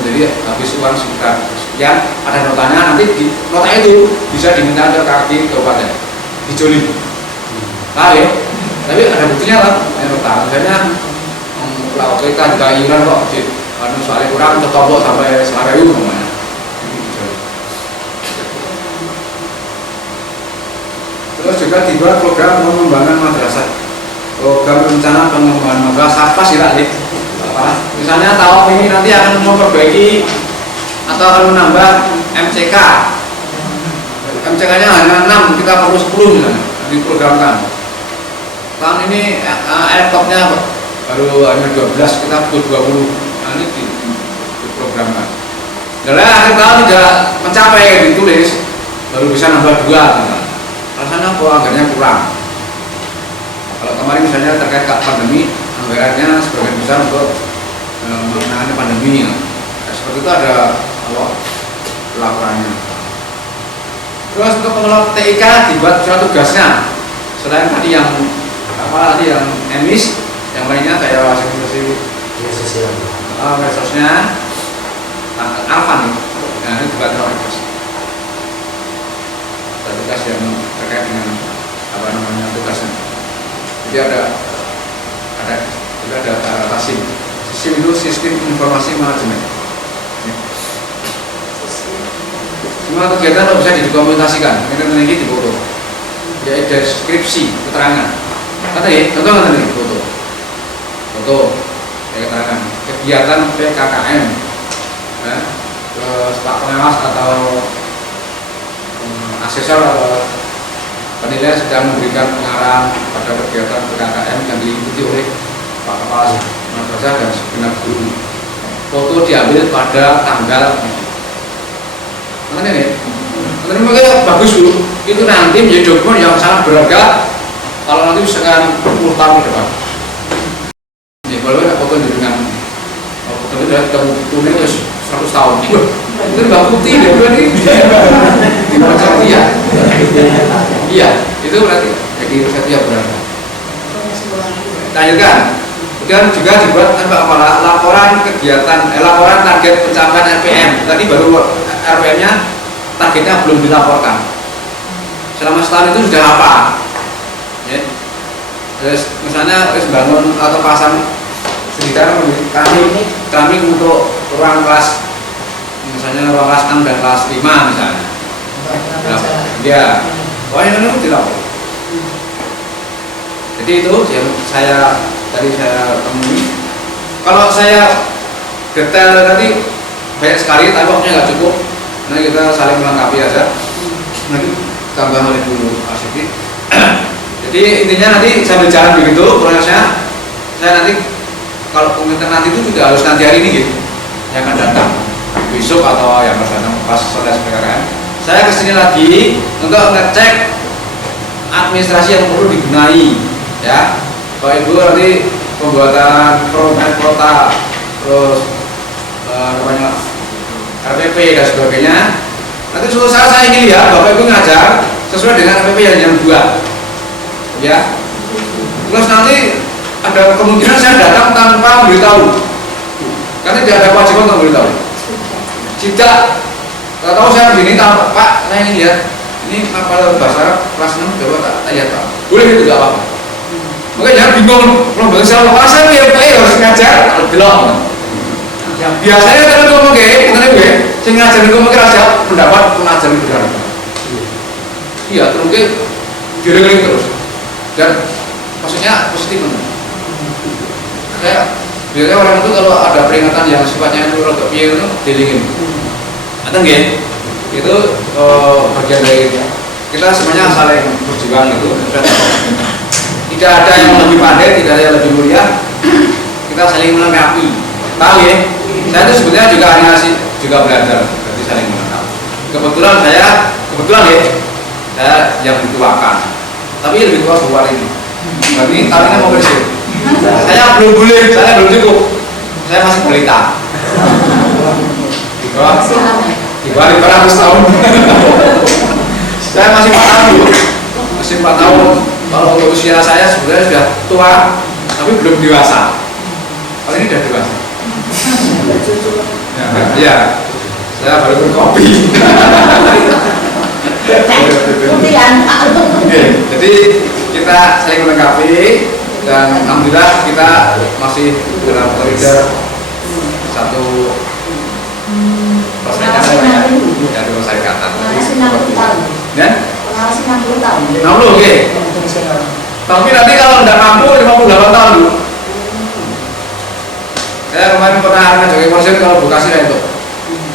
sendiri habis uang sekitar sekian, ada notanya, nanti di nota itu bisa diminta ke kaki kabupaten dijoli. Tahu ya? Tapi ada buktinya lah, nota. Misalnya kalau kita juga iuran kok, soalnya kurang tertombok sampai Semarang namanya. Terus juga dibuat program pengembangan madrasah, program rencana pengembangan madrasah apa sih tadi? Misalnya tahun ini nanti akan memperbaiki atau akan menambah MCK. MCK-nya hanya 6, kita perlu 10 misalnya diprogramkan. Tahun ini laptopnya baru hanya 12, kita butuh 20. Nah ini diprogramkan. Jadi akhir tahun tidak mencapai ditulis, baru bisa nambah 2. Rasanya kok anggarannya kurang. Kalau kemarin misalnya terkait pandemi, anggarannya sebagian besar untuk menangani pandemi. Seperti itu ada laporannya. Terus untuk pengelola TIK dibuat surat tugasnya. Selain tadi yang emis, yang lainnya kayak simulasi medsosnya, Alfa nih. Nah, ini dibuat surat tugas. Tugas yang terkait dengan tugasnya. Jadi ada SIM. SIM itu sistem informasi manajemen. Semua kegiatan bisa didokumentasikan. Ini di foto. Ya deskripsi, keterangan. Kata ya, contoh kata nih foto, keterangan. Kegiatan PKKM. Terus Pak Pengawas atau asesor atau penilai sedang memberikan pengarahan pada kegiatan PKKM yang diikuti oleh Pak Kepala Madrasah dan segenap guru. Foto diambil pada tanggal makanya nih, makanya bagus Bu. Itu nanti menjadi dokumen yang sangat berharga kalau nanti misalkan 10 tahun ke depan. Nih, kalau ada foto dengan foto itu sudah ketemu 100 tahun. Itu nggak putih deh, bukan ini. Macam dia. Iya, itu berarti jadi satu yang berharga. Lanjutkan. Kemudian juga dibuat laporan kegiatan, laporan target pencapaian RPM. Tadi baru RPM-nya targetnya belum dilaporkan. Selama setahun itu sudah apa? Ya. Terus misalnya bangun atau pasang sekitar kami untuk ruang kelas, misalnya ruang kelas 6 dan kelas 5 misalnya. Ya, wah ini harus dilapor. Jadi itu yang tadi saya temui. Kalau saya detail tadi banyak sekali, tapi waktunya nggak cukup. Nanti kita saling melengkapi aja. Nanti tambah oleh dulu Asyiki. Jadi intinya nanti saya berjalan begitu prosesnya. Saya nanti kalau komentar nanti itu juga harus nanti hari ini gitu, yang akan datang besok atau yang akan datang pas selesai PKKM. Saya kesini lagi untuk ngecek administrasi yang perlu dibenahi, ya. Bapak Ibu nanti pembuatan program kota, terus namanya RPP dan sebagainya. Nanti suatu saat saya ingin lihat Bapak Ibu ngajar sesuai dengan RPP yang buat, ya. Terus nanti ada kemungkinan saya datang tanpa memberitahu, karena tidak ada kewajiban untuk memberitahu. Tidak, tahu saya begini, tahu Pak, saya ingin lihat ini apa bahasa kelas 6 coba tak lihat Pak. Boleh itu tidak apa-apa. Mungkin jangan bingung, kalau bahasa saya harus ngajar, belum. Biasanya kalau ngomong kayak, kita nih saya ngajarin ngomong aja pendapat pengajar itu kan. Iya, terus giring terus. Dan maksudnya positif kan. Kayak biasanya orang itu kalau ada peringatan yang sifatnya itu rotok piye itu dilingin. Atau enggak? Itu bagian dari kita semuanya saling berjuang itu. Tidak ada yang lebih pandai, tidak ada yang lebih mulia. Kita saling melengkapi. Tahu ya? Saya itu sebetulnya juga hanya juga belajar, berarti saling melengkapi. Kebetulan ya, saya yang dituakan. Tapi lebih tua buat ini. Berarti tahun ini mau pensiun. Saya belum boleh, saya belum cukup. Saya masih balita. Di bawah 500 tahun. Saya masih 4 tahun. Masih 4 tahun. Kalau untuk usia saya sebenarnya sudah tua, tapi belum dewasa. Kalau ini sudah dewasa. Ya, saya baru berkopi. Jadi kita saling melengkapi dan alhamdulillah kita masih dalam koridor satu persyaratan ya, dua syarikatan. Dan 60 tahun. 60 oke. Tapi nanti kalau tidak mampu 58 tahun dulu. Saya kemarin pernah ngajakin konsen kalau Bekasi lah itu.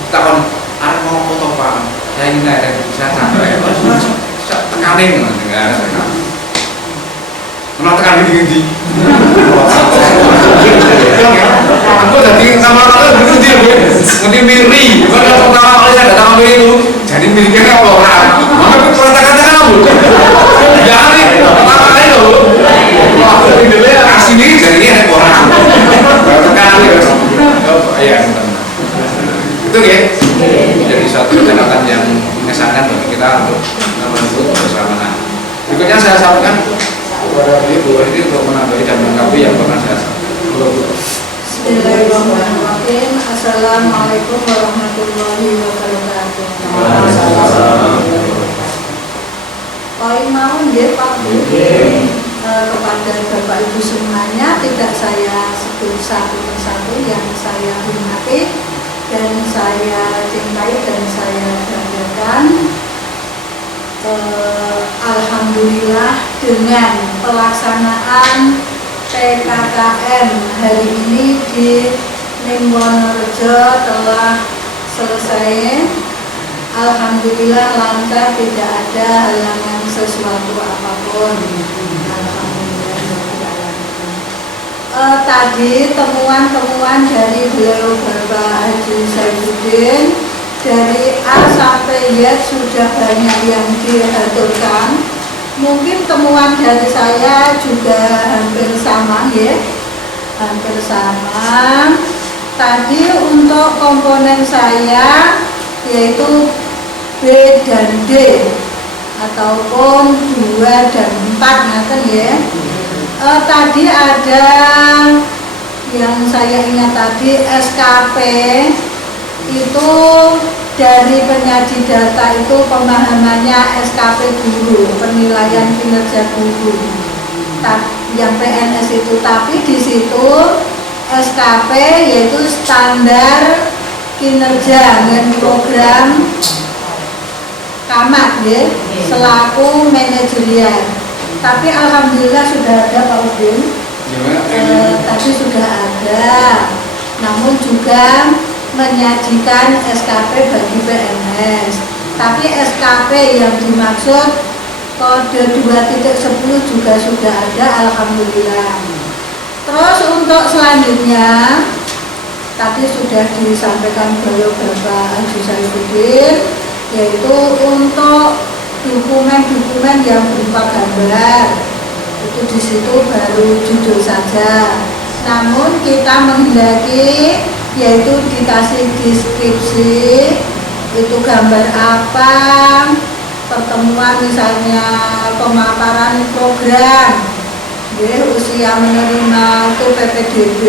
Kita kan ada mau foto Pak. Saya ingin naik bisa sampai. Tekanin dengan menang tekan gini. Aku jadi sama orang itu dia ngerti miri. Kalau pertama kali saya datang ke itu, jadi miriknya apa orang? Maka pernah tekan aku. Ya nih, pertama kali loh. Aku kasih ini jadi ini ada orang. Tekan ya. Itu ya. Jadi suatu catatan yang mengesankan bagi kita untuk membantu kebersamaan. Berikutnya saya sampaikan kepada Ibu ini untuk menambahi dan melengkapi yang pernah saya sampaikan. Bismillahirrahmanirrahim. Assalamualaikum warahmatullahi wabarakatuh. Paling mau nggih Pak Bu, kepada Bapak Ibu semuanya tidak saya sebut satu persatu yang saya hormati dan saya cintai dan saya banggakan. Alhamdulillah dengan pelaksanaan PKKM hari ini di Wonorejo telah selesai. Alhamdulillah lancar, tidak ada halangan sesuatu apapun. Alhamdulillah. Tadi temuan-temuan dari beliau Bapak Haji Saifuddin dari A sampai Y sudah banyak yang diaturkan. Mungkin temuan dari saya juga hampir sama ya, hampir sama. Tadi untuk komponen saya yaitu B dan D ataupun 2 dan 4 ngaten ya. Tadi ada yang saya ingat tadi SKP itu dari penyaji data itu pemahamannya SKP guru, penilaian kinerja guru, yang PNS itu, tapi di situ SKP yaitu standar kinerja dengan program Kamat ya, selaku manajerial. Tapi alhamdulillah sudah ada Pak Udin, tadi sudah ada, namun juga menyajikan SKP bagi PNS. Tapi SKP yang dimaksud kode 2.10 juga sudah ada, alhamdulillah. Terus untuk selanjutnya tadi sudah disampaikan oleh Bapak Haji Saifuddin, yaitu untuk dokumen-dokumen yang berupa gambar. Itu di situ baru judul saja. Namun kita menghendaki yaitu dikasih deskripsi, itu gambar apa, pertemuan misalnya pemaparan program, ya, usia menerima itu PPDB,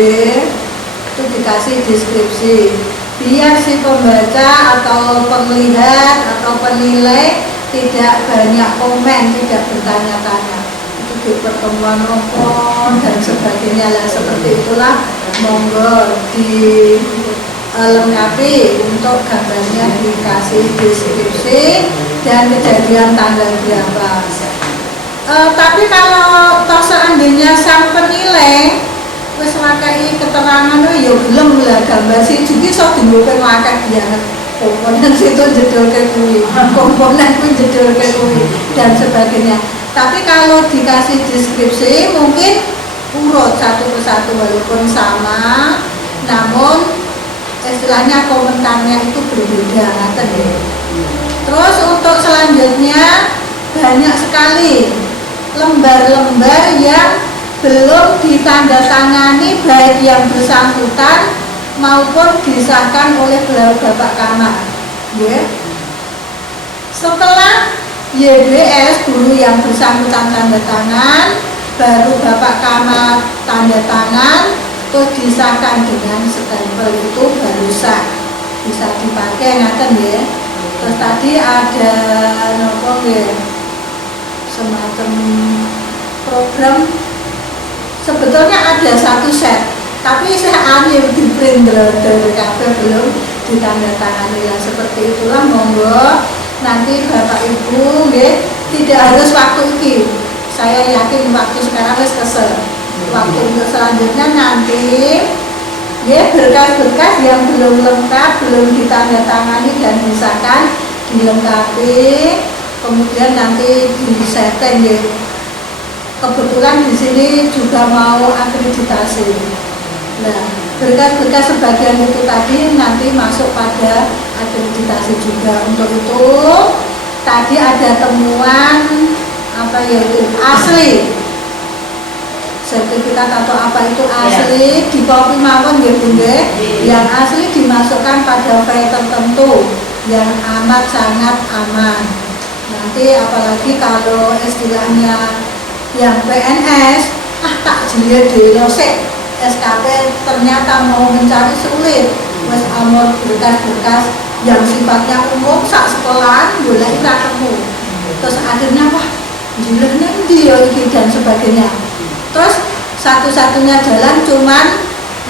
itu dikasih deskripsi biar si pembaca atau pemlihat atau penilai tidak banyak komen, tidak bertanya-tanya itu di pertemuan rokok dan sebagainya lah, seperti itulah. Monggo dilengkapi untuk gambarnya, dikasih deskripsi dan kejadian tanggal berapa. Tapi kalau toh seandainya sang penilai wis wakai keterangan ya gelem lah gambar sing iki iso dimupen wakai banget komponen situ jedolke kuwi, komponen kuwi jedolke kuwi dan sebagainya. Tapi kalau dikasih deskripsi mungkin urut satu persatu walaupun sama, namun istilahnya komentarnya itu berbeda ngaten ya. Terus untuk selanjutnya banyak sekali lembar-lembar yang belum ditandatangani baik yang bersangkutan maupun disahkan oleh Bapak Kamat. Ya. Setelah YBS guru yang bersangkutan tanda tangan, baru Bapak Kamat tanda tangan, terus disahkan dengan stempel, itu baru sah, bisa dipakai ngaten ya. Terus tadi ada nopo ya, semacam program. Sebetulnya ada satu set, tapi saya ambil di print dari kabel belum ditandatangani ya. Seperti itulah, monggo nanti Bapak Ibu ya, tidak harus waktu ini. Saya yakin waktu sekarang wis kesel. Waktu untuk selanjutnya nanti ya, berkas-berkas yang belum lengkap, belum ditandatangani dan disahkan dilengkapi, kemudian nanti disetting ya. Kebetulan di sini juga mau akreditasi. Nah, berkas-berkas sebagian itu tadi nanti masuk pada akreditasi juga. Untuk itu tadi ada temuan apa yaitu asli, sertifikat atau apa itu asli di copy mawon nggih Bu nggih, yang asli dimasukkan pada file tertentu yang amat sangat aman. Nanti apalagi kalau istilahnya yang PNS, tak jeliet di losek SKP ternyata mau mencari sulit. Wes amor berkas-berkas yang sifatnya umum sak sekolahan boleh ketemu. Terus akhirnya wah jeliet nanti ya iki dan sebagainya. Terus satu-satunya jalan cuman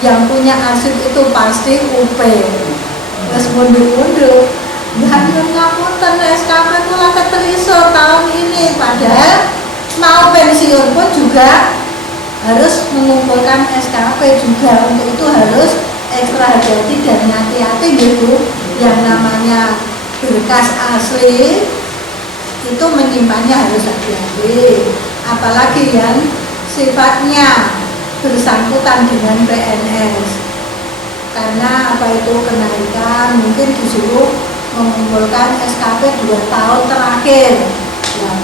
yang punya arsip itu pasti UP. Wes mundur-mundur. Jangan ngapunten SKP kula keteriso tahun ini, padahal mau pensiun pun juga harus mengumpulkan SKP juga. Untuk itu harus ekstra hati-hati dan hati-hati gitu. Yang namanya berkas asli itu menyimpannya harus hati-hati, apalagi yang sifatnya bersangkutan dengan PNS, karena apa itu kenaikan mungkin disuruh mengumpulkan SKP 2 tahun terakhir yang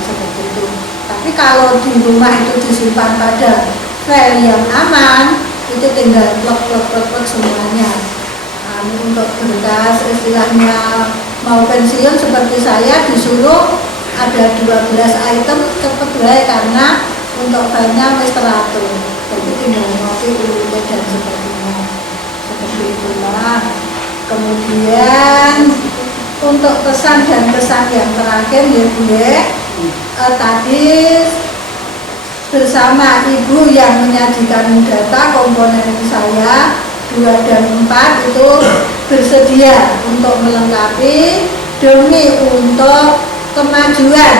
seperti itu. Tapi kalau di rumah itu disimpan pada file yang aman, itu tinggal plek semuanya. Untuk berkas istilahnya mau pensiun seperti saya disuruh ada 12 item cepet baik karena untuk filenya wis teratur. Jadi tinggal ngopi urut dan sebagainya. Seperti itulah. Kemudian untuk pesan dan kesan yang terakhir ya gue tadi bersama ibu yang menyajikan data komponen saya 2 dan 4 itu bersedia untuk melengkapi demi untuk kemajuan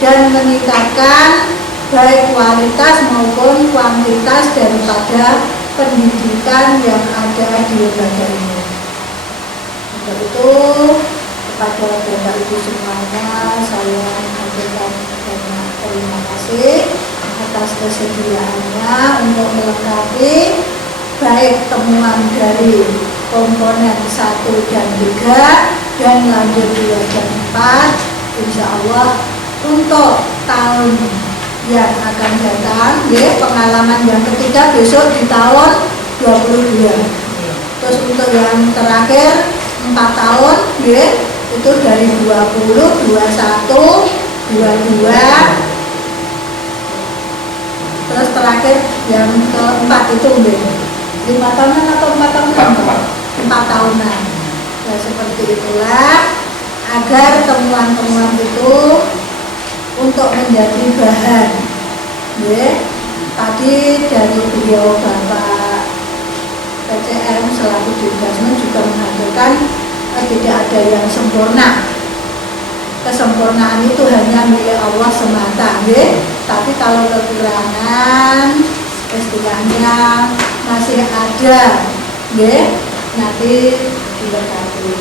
dan meningkatkan baik kualitas maupun kuantitas daripada pendidikan yang ada di lembaga ini. Untuk itu kepada Bapak Ibu semuanya saya menyampaikan banyak terima kasih atas kesediaannya untuk melengkapi baik temuan dari komponen 1 dan 3 dan lanjut 2 dan 4. Insya Allah untuk tahun yang akan datang ya, pengalaman yang ketiga besok di tahun 22. Terus untuk yang terakhir 4 tahun ya, itu dari 20, 21, 22. Terus terakhir yang keempat itu 5 tahunan atau 4 tahunan? 4 tahunan. Ya seperti itulah, agar temuan-temuan itu untuk menjadi bahan ya. Tadi dari beliau Bapak PCM selaku Dirgasmen juga mengatakan tidak ada yang sempurna. Kesempurnaan itu hanya milik Allah semata ya. Tapi kalau kekurangan istilahnya masih ada ya, nanti dilengkapi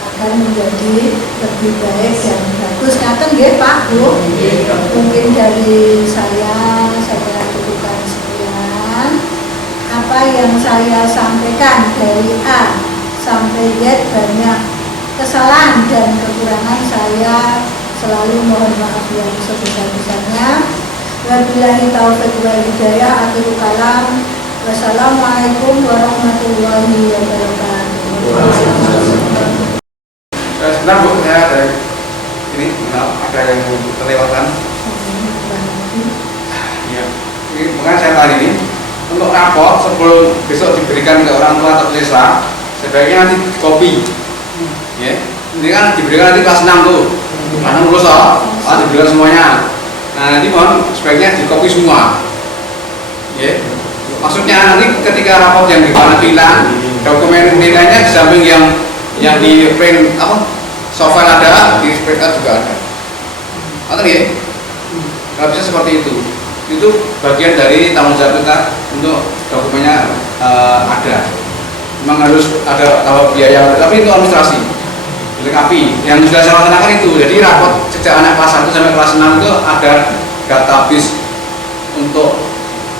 akan menjadi lebih baik dan bagus. Ngaten nggih Pak Bu. Mungkin dari saya cukupkan sekian. Apa yang saya sampaikan dari A sampai Z banyak kesalahan dan kekurangan, saya selalu mohon maaf yang sebesar-besarnya. Wabillahi taufiq wal hidayah. Akhirul kalam. Wassalamualaikum warahmatullahi wabarakatuh. Sebentar Bu, saya ada ini, ada yang terlewatkan. Ya, ini makanya saya tanya ini untuk rapor sebelum besok diberikan ke orang tua atau siswa, sebaiknya nanti copy. Ya, ini kan diberikan nanti kelas 6 tuh, kelas 6 lulus diberikan semuanya. Nah nanti mohon sebaiknya di copy semua. Ya, maksudnya nanti ketika rapor yang dibawa hilang, dokumen nilainya di samping yang di print software ada, di print juga ada. Atau ya, nggak bisa seperti itu. Itu bagian dari tanggung jawab kita untuk dokumennya ada. Memang harus ada kalau biaya, tapi itu administrasi. Dilengkapi. Yang sudah saya laksanakan itu. Jadi rapot sejak anak kelas 1 sampai kelas 6 itu ada database untuk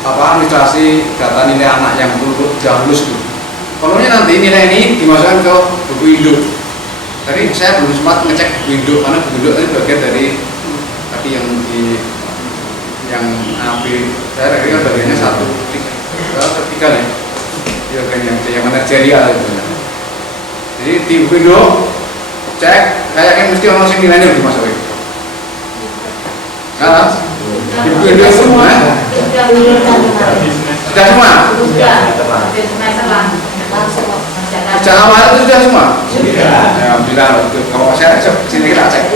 administrasi data nilai anak yang lulus itu. Perlunya nanti nilai ini dimasukkan ke buku induk. Tadi saya belum sempat ngecek buku induk karena buku induk tadi bagian dari tadi yang AB. Saya tadi kan bagiannya 1, 3 nih. Bagian yang manajerial itu. Jadi di buku induk cek, kayaknya mesti orang sing nilainya di masuk itu. Nah, di semua. Sudah semua. Sejak awal itu sudah semua. Ya, bilang kalau saya sini kita cek.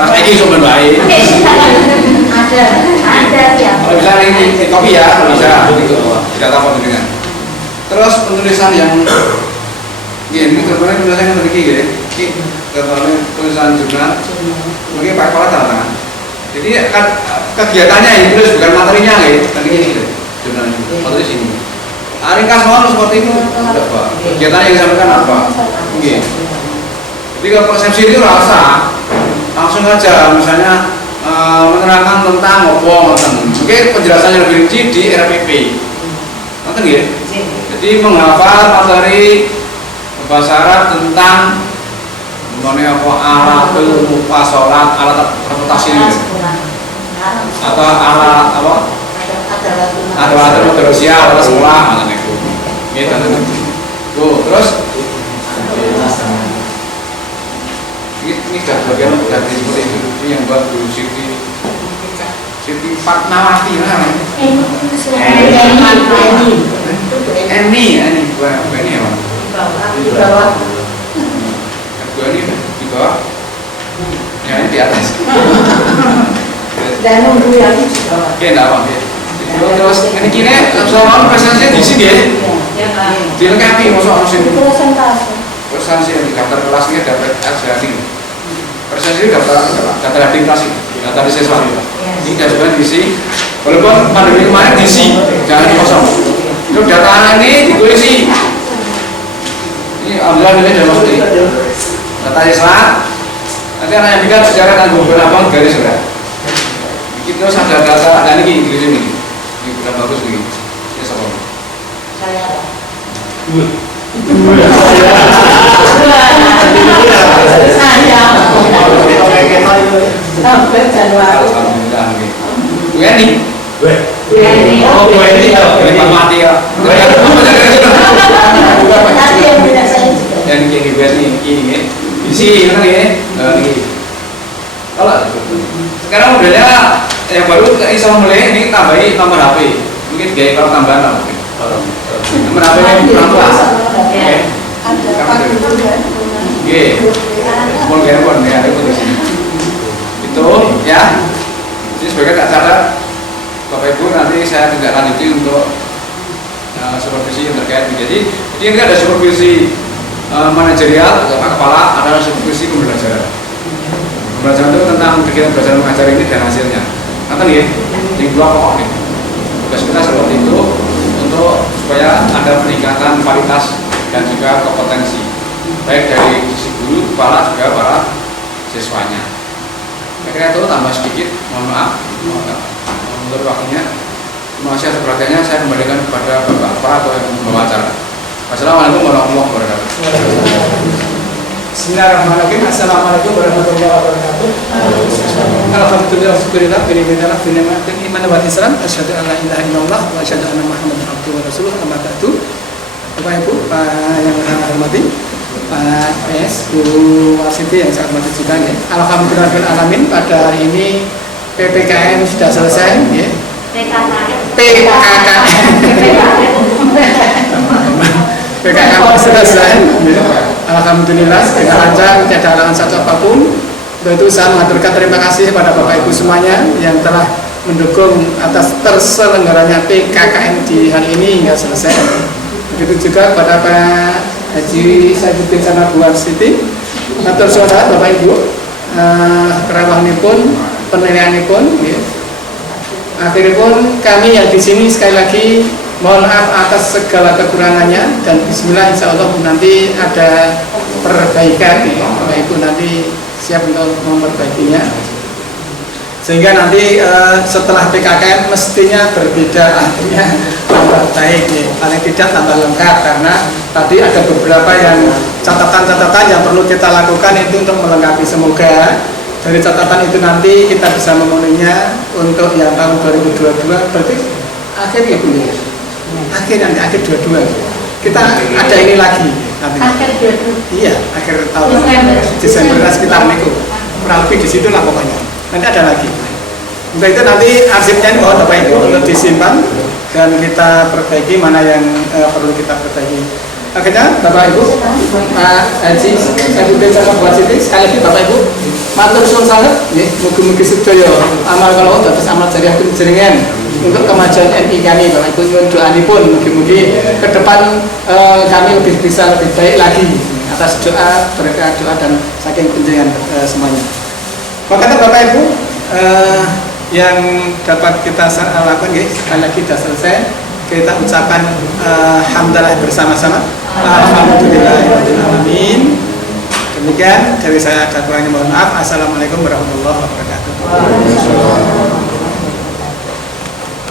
Ini sumber baik. Ada ya. Kalau bisa ini kopi ya, kalau bisa gitu. Tidak tahu dengan. Terus penulisan yang ini kemudian penulisan yang tadi gini, ini tulisan jurnal, mungkin pakai kepala tangan. Jadi kan kegiatannya yang ditulis bukan materinya gitu, tadi ini jurnal itu, materi sini. Ringkas mau seperti itu, tidak pak. Kegiatan yang disampaikan apa? Mungkin. Jadi kalau persepsi itu rasa langsung aja, misalnya menerangkan tentang apa, mungkin penjelasannya lebih rinci di RPP. Nonton ya? Jadi menghafal materi bahasa Arab tentang mengenai apa alatul mufasalat, alat transportasi ini, atau alat apa? Ada motorisia, ada sekolah, ada neko. Gitu. Tuh, terus ini sudah bagian dari seperti itu. Ini yang buat Bu Siti Fatmawati namanya. Eni bukan ini apa? Di bawah. Bukan ini di bawah. Ya ini di atas. Dan nunggu yang di bawah. Oke, enggak apa-apa. Terus ini kini soal presentasinya di sini ya. Dilengkapi masuk orang sini. Presentasi yang di daftar kelas ini dapat arsani. Presentasi ini daftar di kelas ini, daftar di siswa. Ini daftar diisi. Walaupun pandemi kemarin diisi, jangan kosong. Itu data ini dituisi. Ini alhamdulillah ini sudah masuk di data siswa. Nanti anak yang bikin sejarah dan beberapa garis sudah. Kita harus ada data dan ini di sini. Ini sudah bagus begini. Ini siapa? Saya. Sampai Januari. Alhamdulillah. Bu Eni. Oh, Bu Eni. Ini mati ya. Nanti yang punya saya juga. Dan ini Bu Eni ini isi kan ya. Kalau sekarang modelnya yang baru iso mulai ini tambahin nomor HP. Mungkin gaya kalau tambahan lah mungkin. Nomor HP nya kurang tua. Oke. Ada Pak Guru dan Oke. Mau gaya ya ada di sini. Itu ya. Jadi sebagai catat Bapak Ibu nanti saya tidak lanjuti untuk supervisi yang terkait. Jadi ini ada supervisi manajerial Pak Kepala, ada supervisi pembelajaran. Pembelajaran itu tentang kegiatan belajar mengajar ini dan hasilnya. Nanti ya, di dua pokok ini. Tugas kita seperti itu untuk supaya ada peningkatan kualitas dan juga kompetensi baik dari sisi guru, kepala juga para siswanya. Kira-kira itu tambah sedikit, mohon maaf untuk waktunya. Terima kasih atas perhatiannya. Saya kembalikan kepada Bapak atau yang membawa acara. Wassalamualaikum warahmatullahi wabarakatuh. Bismillahirrahmanirrahim. Assalamualaikum warahmatullahi wabarakatuh. Alhamdulillah syukurillah bi ni'matillah bi ni'matil iman wal islam asyhadu an la ilaha illallah wa asyhadu anna muhammadar abduhu wa rasuluh. Amma ba'du. Bapak Ibu, Pak yang saya hormati, Pak PS, Bu Warsiti yang saya hormati juga ya. Alhamdulillahirabbil alamin pada hari ini PPKM sudah selesai ya. PKM selesai. Alhamdulillah dengan lancar, tidak ada halangan satu apapun. Untuk itu saya mengaturkan terima kasih kepada Bapak Ibu semuanya yang telah mendukung atas terselenggaranya PKKM di hari ini hingga selesai. Begitu juga kepada Pak Haji Saifuddin sama Bu Warsiti. Matur suwun Bapak Ibu, kerawanipun, penilaianipun. Ya. Akhirnya pun kami yang di sini sekali lagi mohon maaf atas segala kekurangannya dan bismillah insya Allah nanti ada perbaikan ya. Bapak Ibu nanti siap untuk memperbaikinya sehingga nanti setelah PKKM mestinya berbeda, artinya tambah baik ya. Paling tidak tambah lengkap karena tadi ada beberapa yang catatan-catatan yang perlu kita lakukan itu untuk melengkapi. Semoga dari catatan itu nanti kita bisa memenuhinya untuk yang tahun 2022 berarti akhir ya Bu ya? Akhir 22 kita ada ini lagi nanti. Akhir 2000. Iya, akhir tahun Desember. sekitar itu. Kurang lebih di situ lah pokoknya. Nanti ada lagi. Untuk itu nanti arsipnya ini mohon Bapak Ibu untuk disimpan dan kita perbaiki mana yang perlu kita perbaiki. Akhirnya Bapak Ibu, Pak Haji, saya Budin sama Bu Siti, sekali lagi Bapak Ibu, matur suwun sangat, mugi-mugi sedaya amal kalau terus amal jariah jenengan untuk kemajuan NI kami, Bapak Ibu nyuwun doanipun, mugi-mugi ke depan kami bisa lebih baik lagi atas doa, berkah doa dan saking penjenengan semuanya. Maka Bapak Ibu, yang dapat kita lakukan, sekali lagi sudah selesai. Kita ucapkan hamdalah bersama-sama. Alhamdulillahirrahmanirrahim. Demikian dari saya, ada kurangnya mohon maaf. Assalamualaikum warahmatullahi wabarakatuh.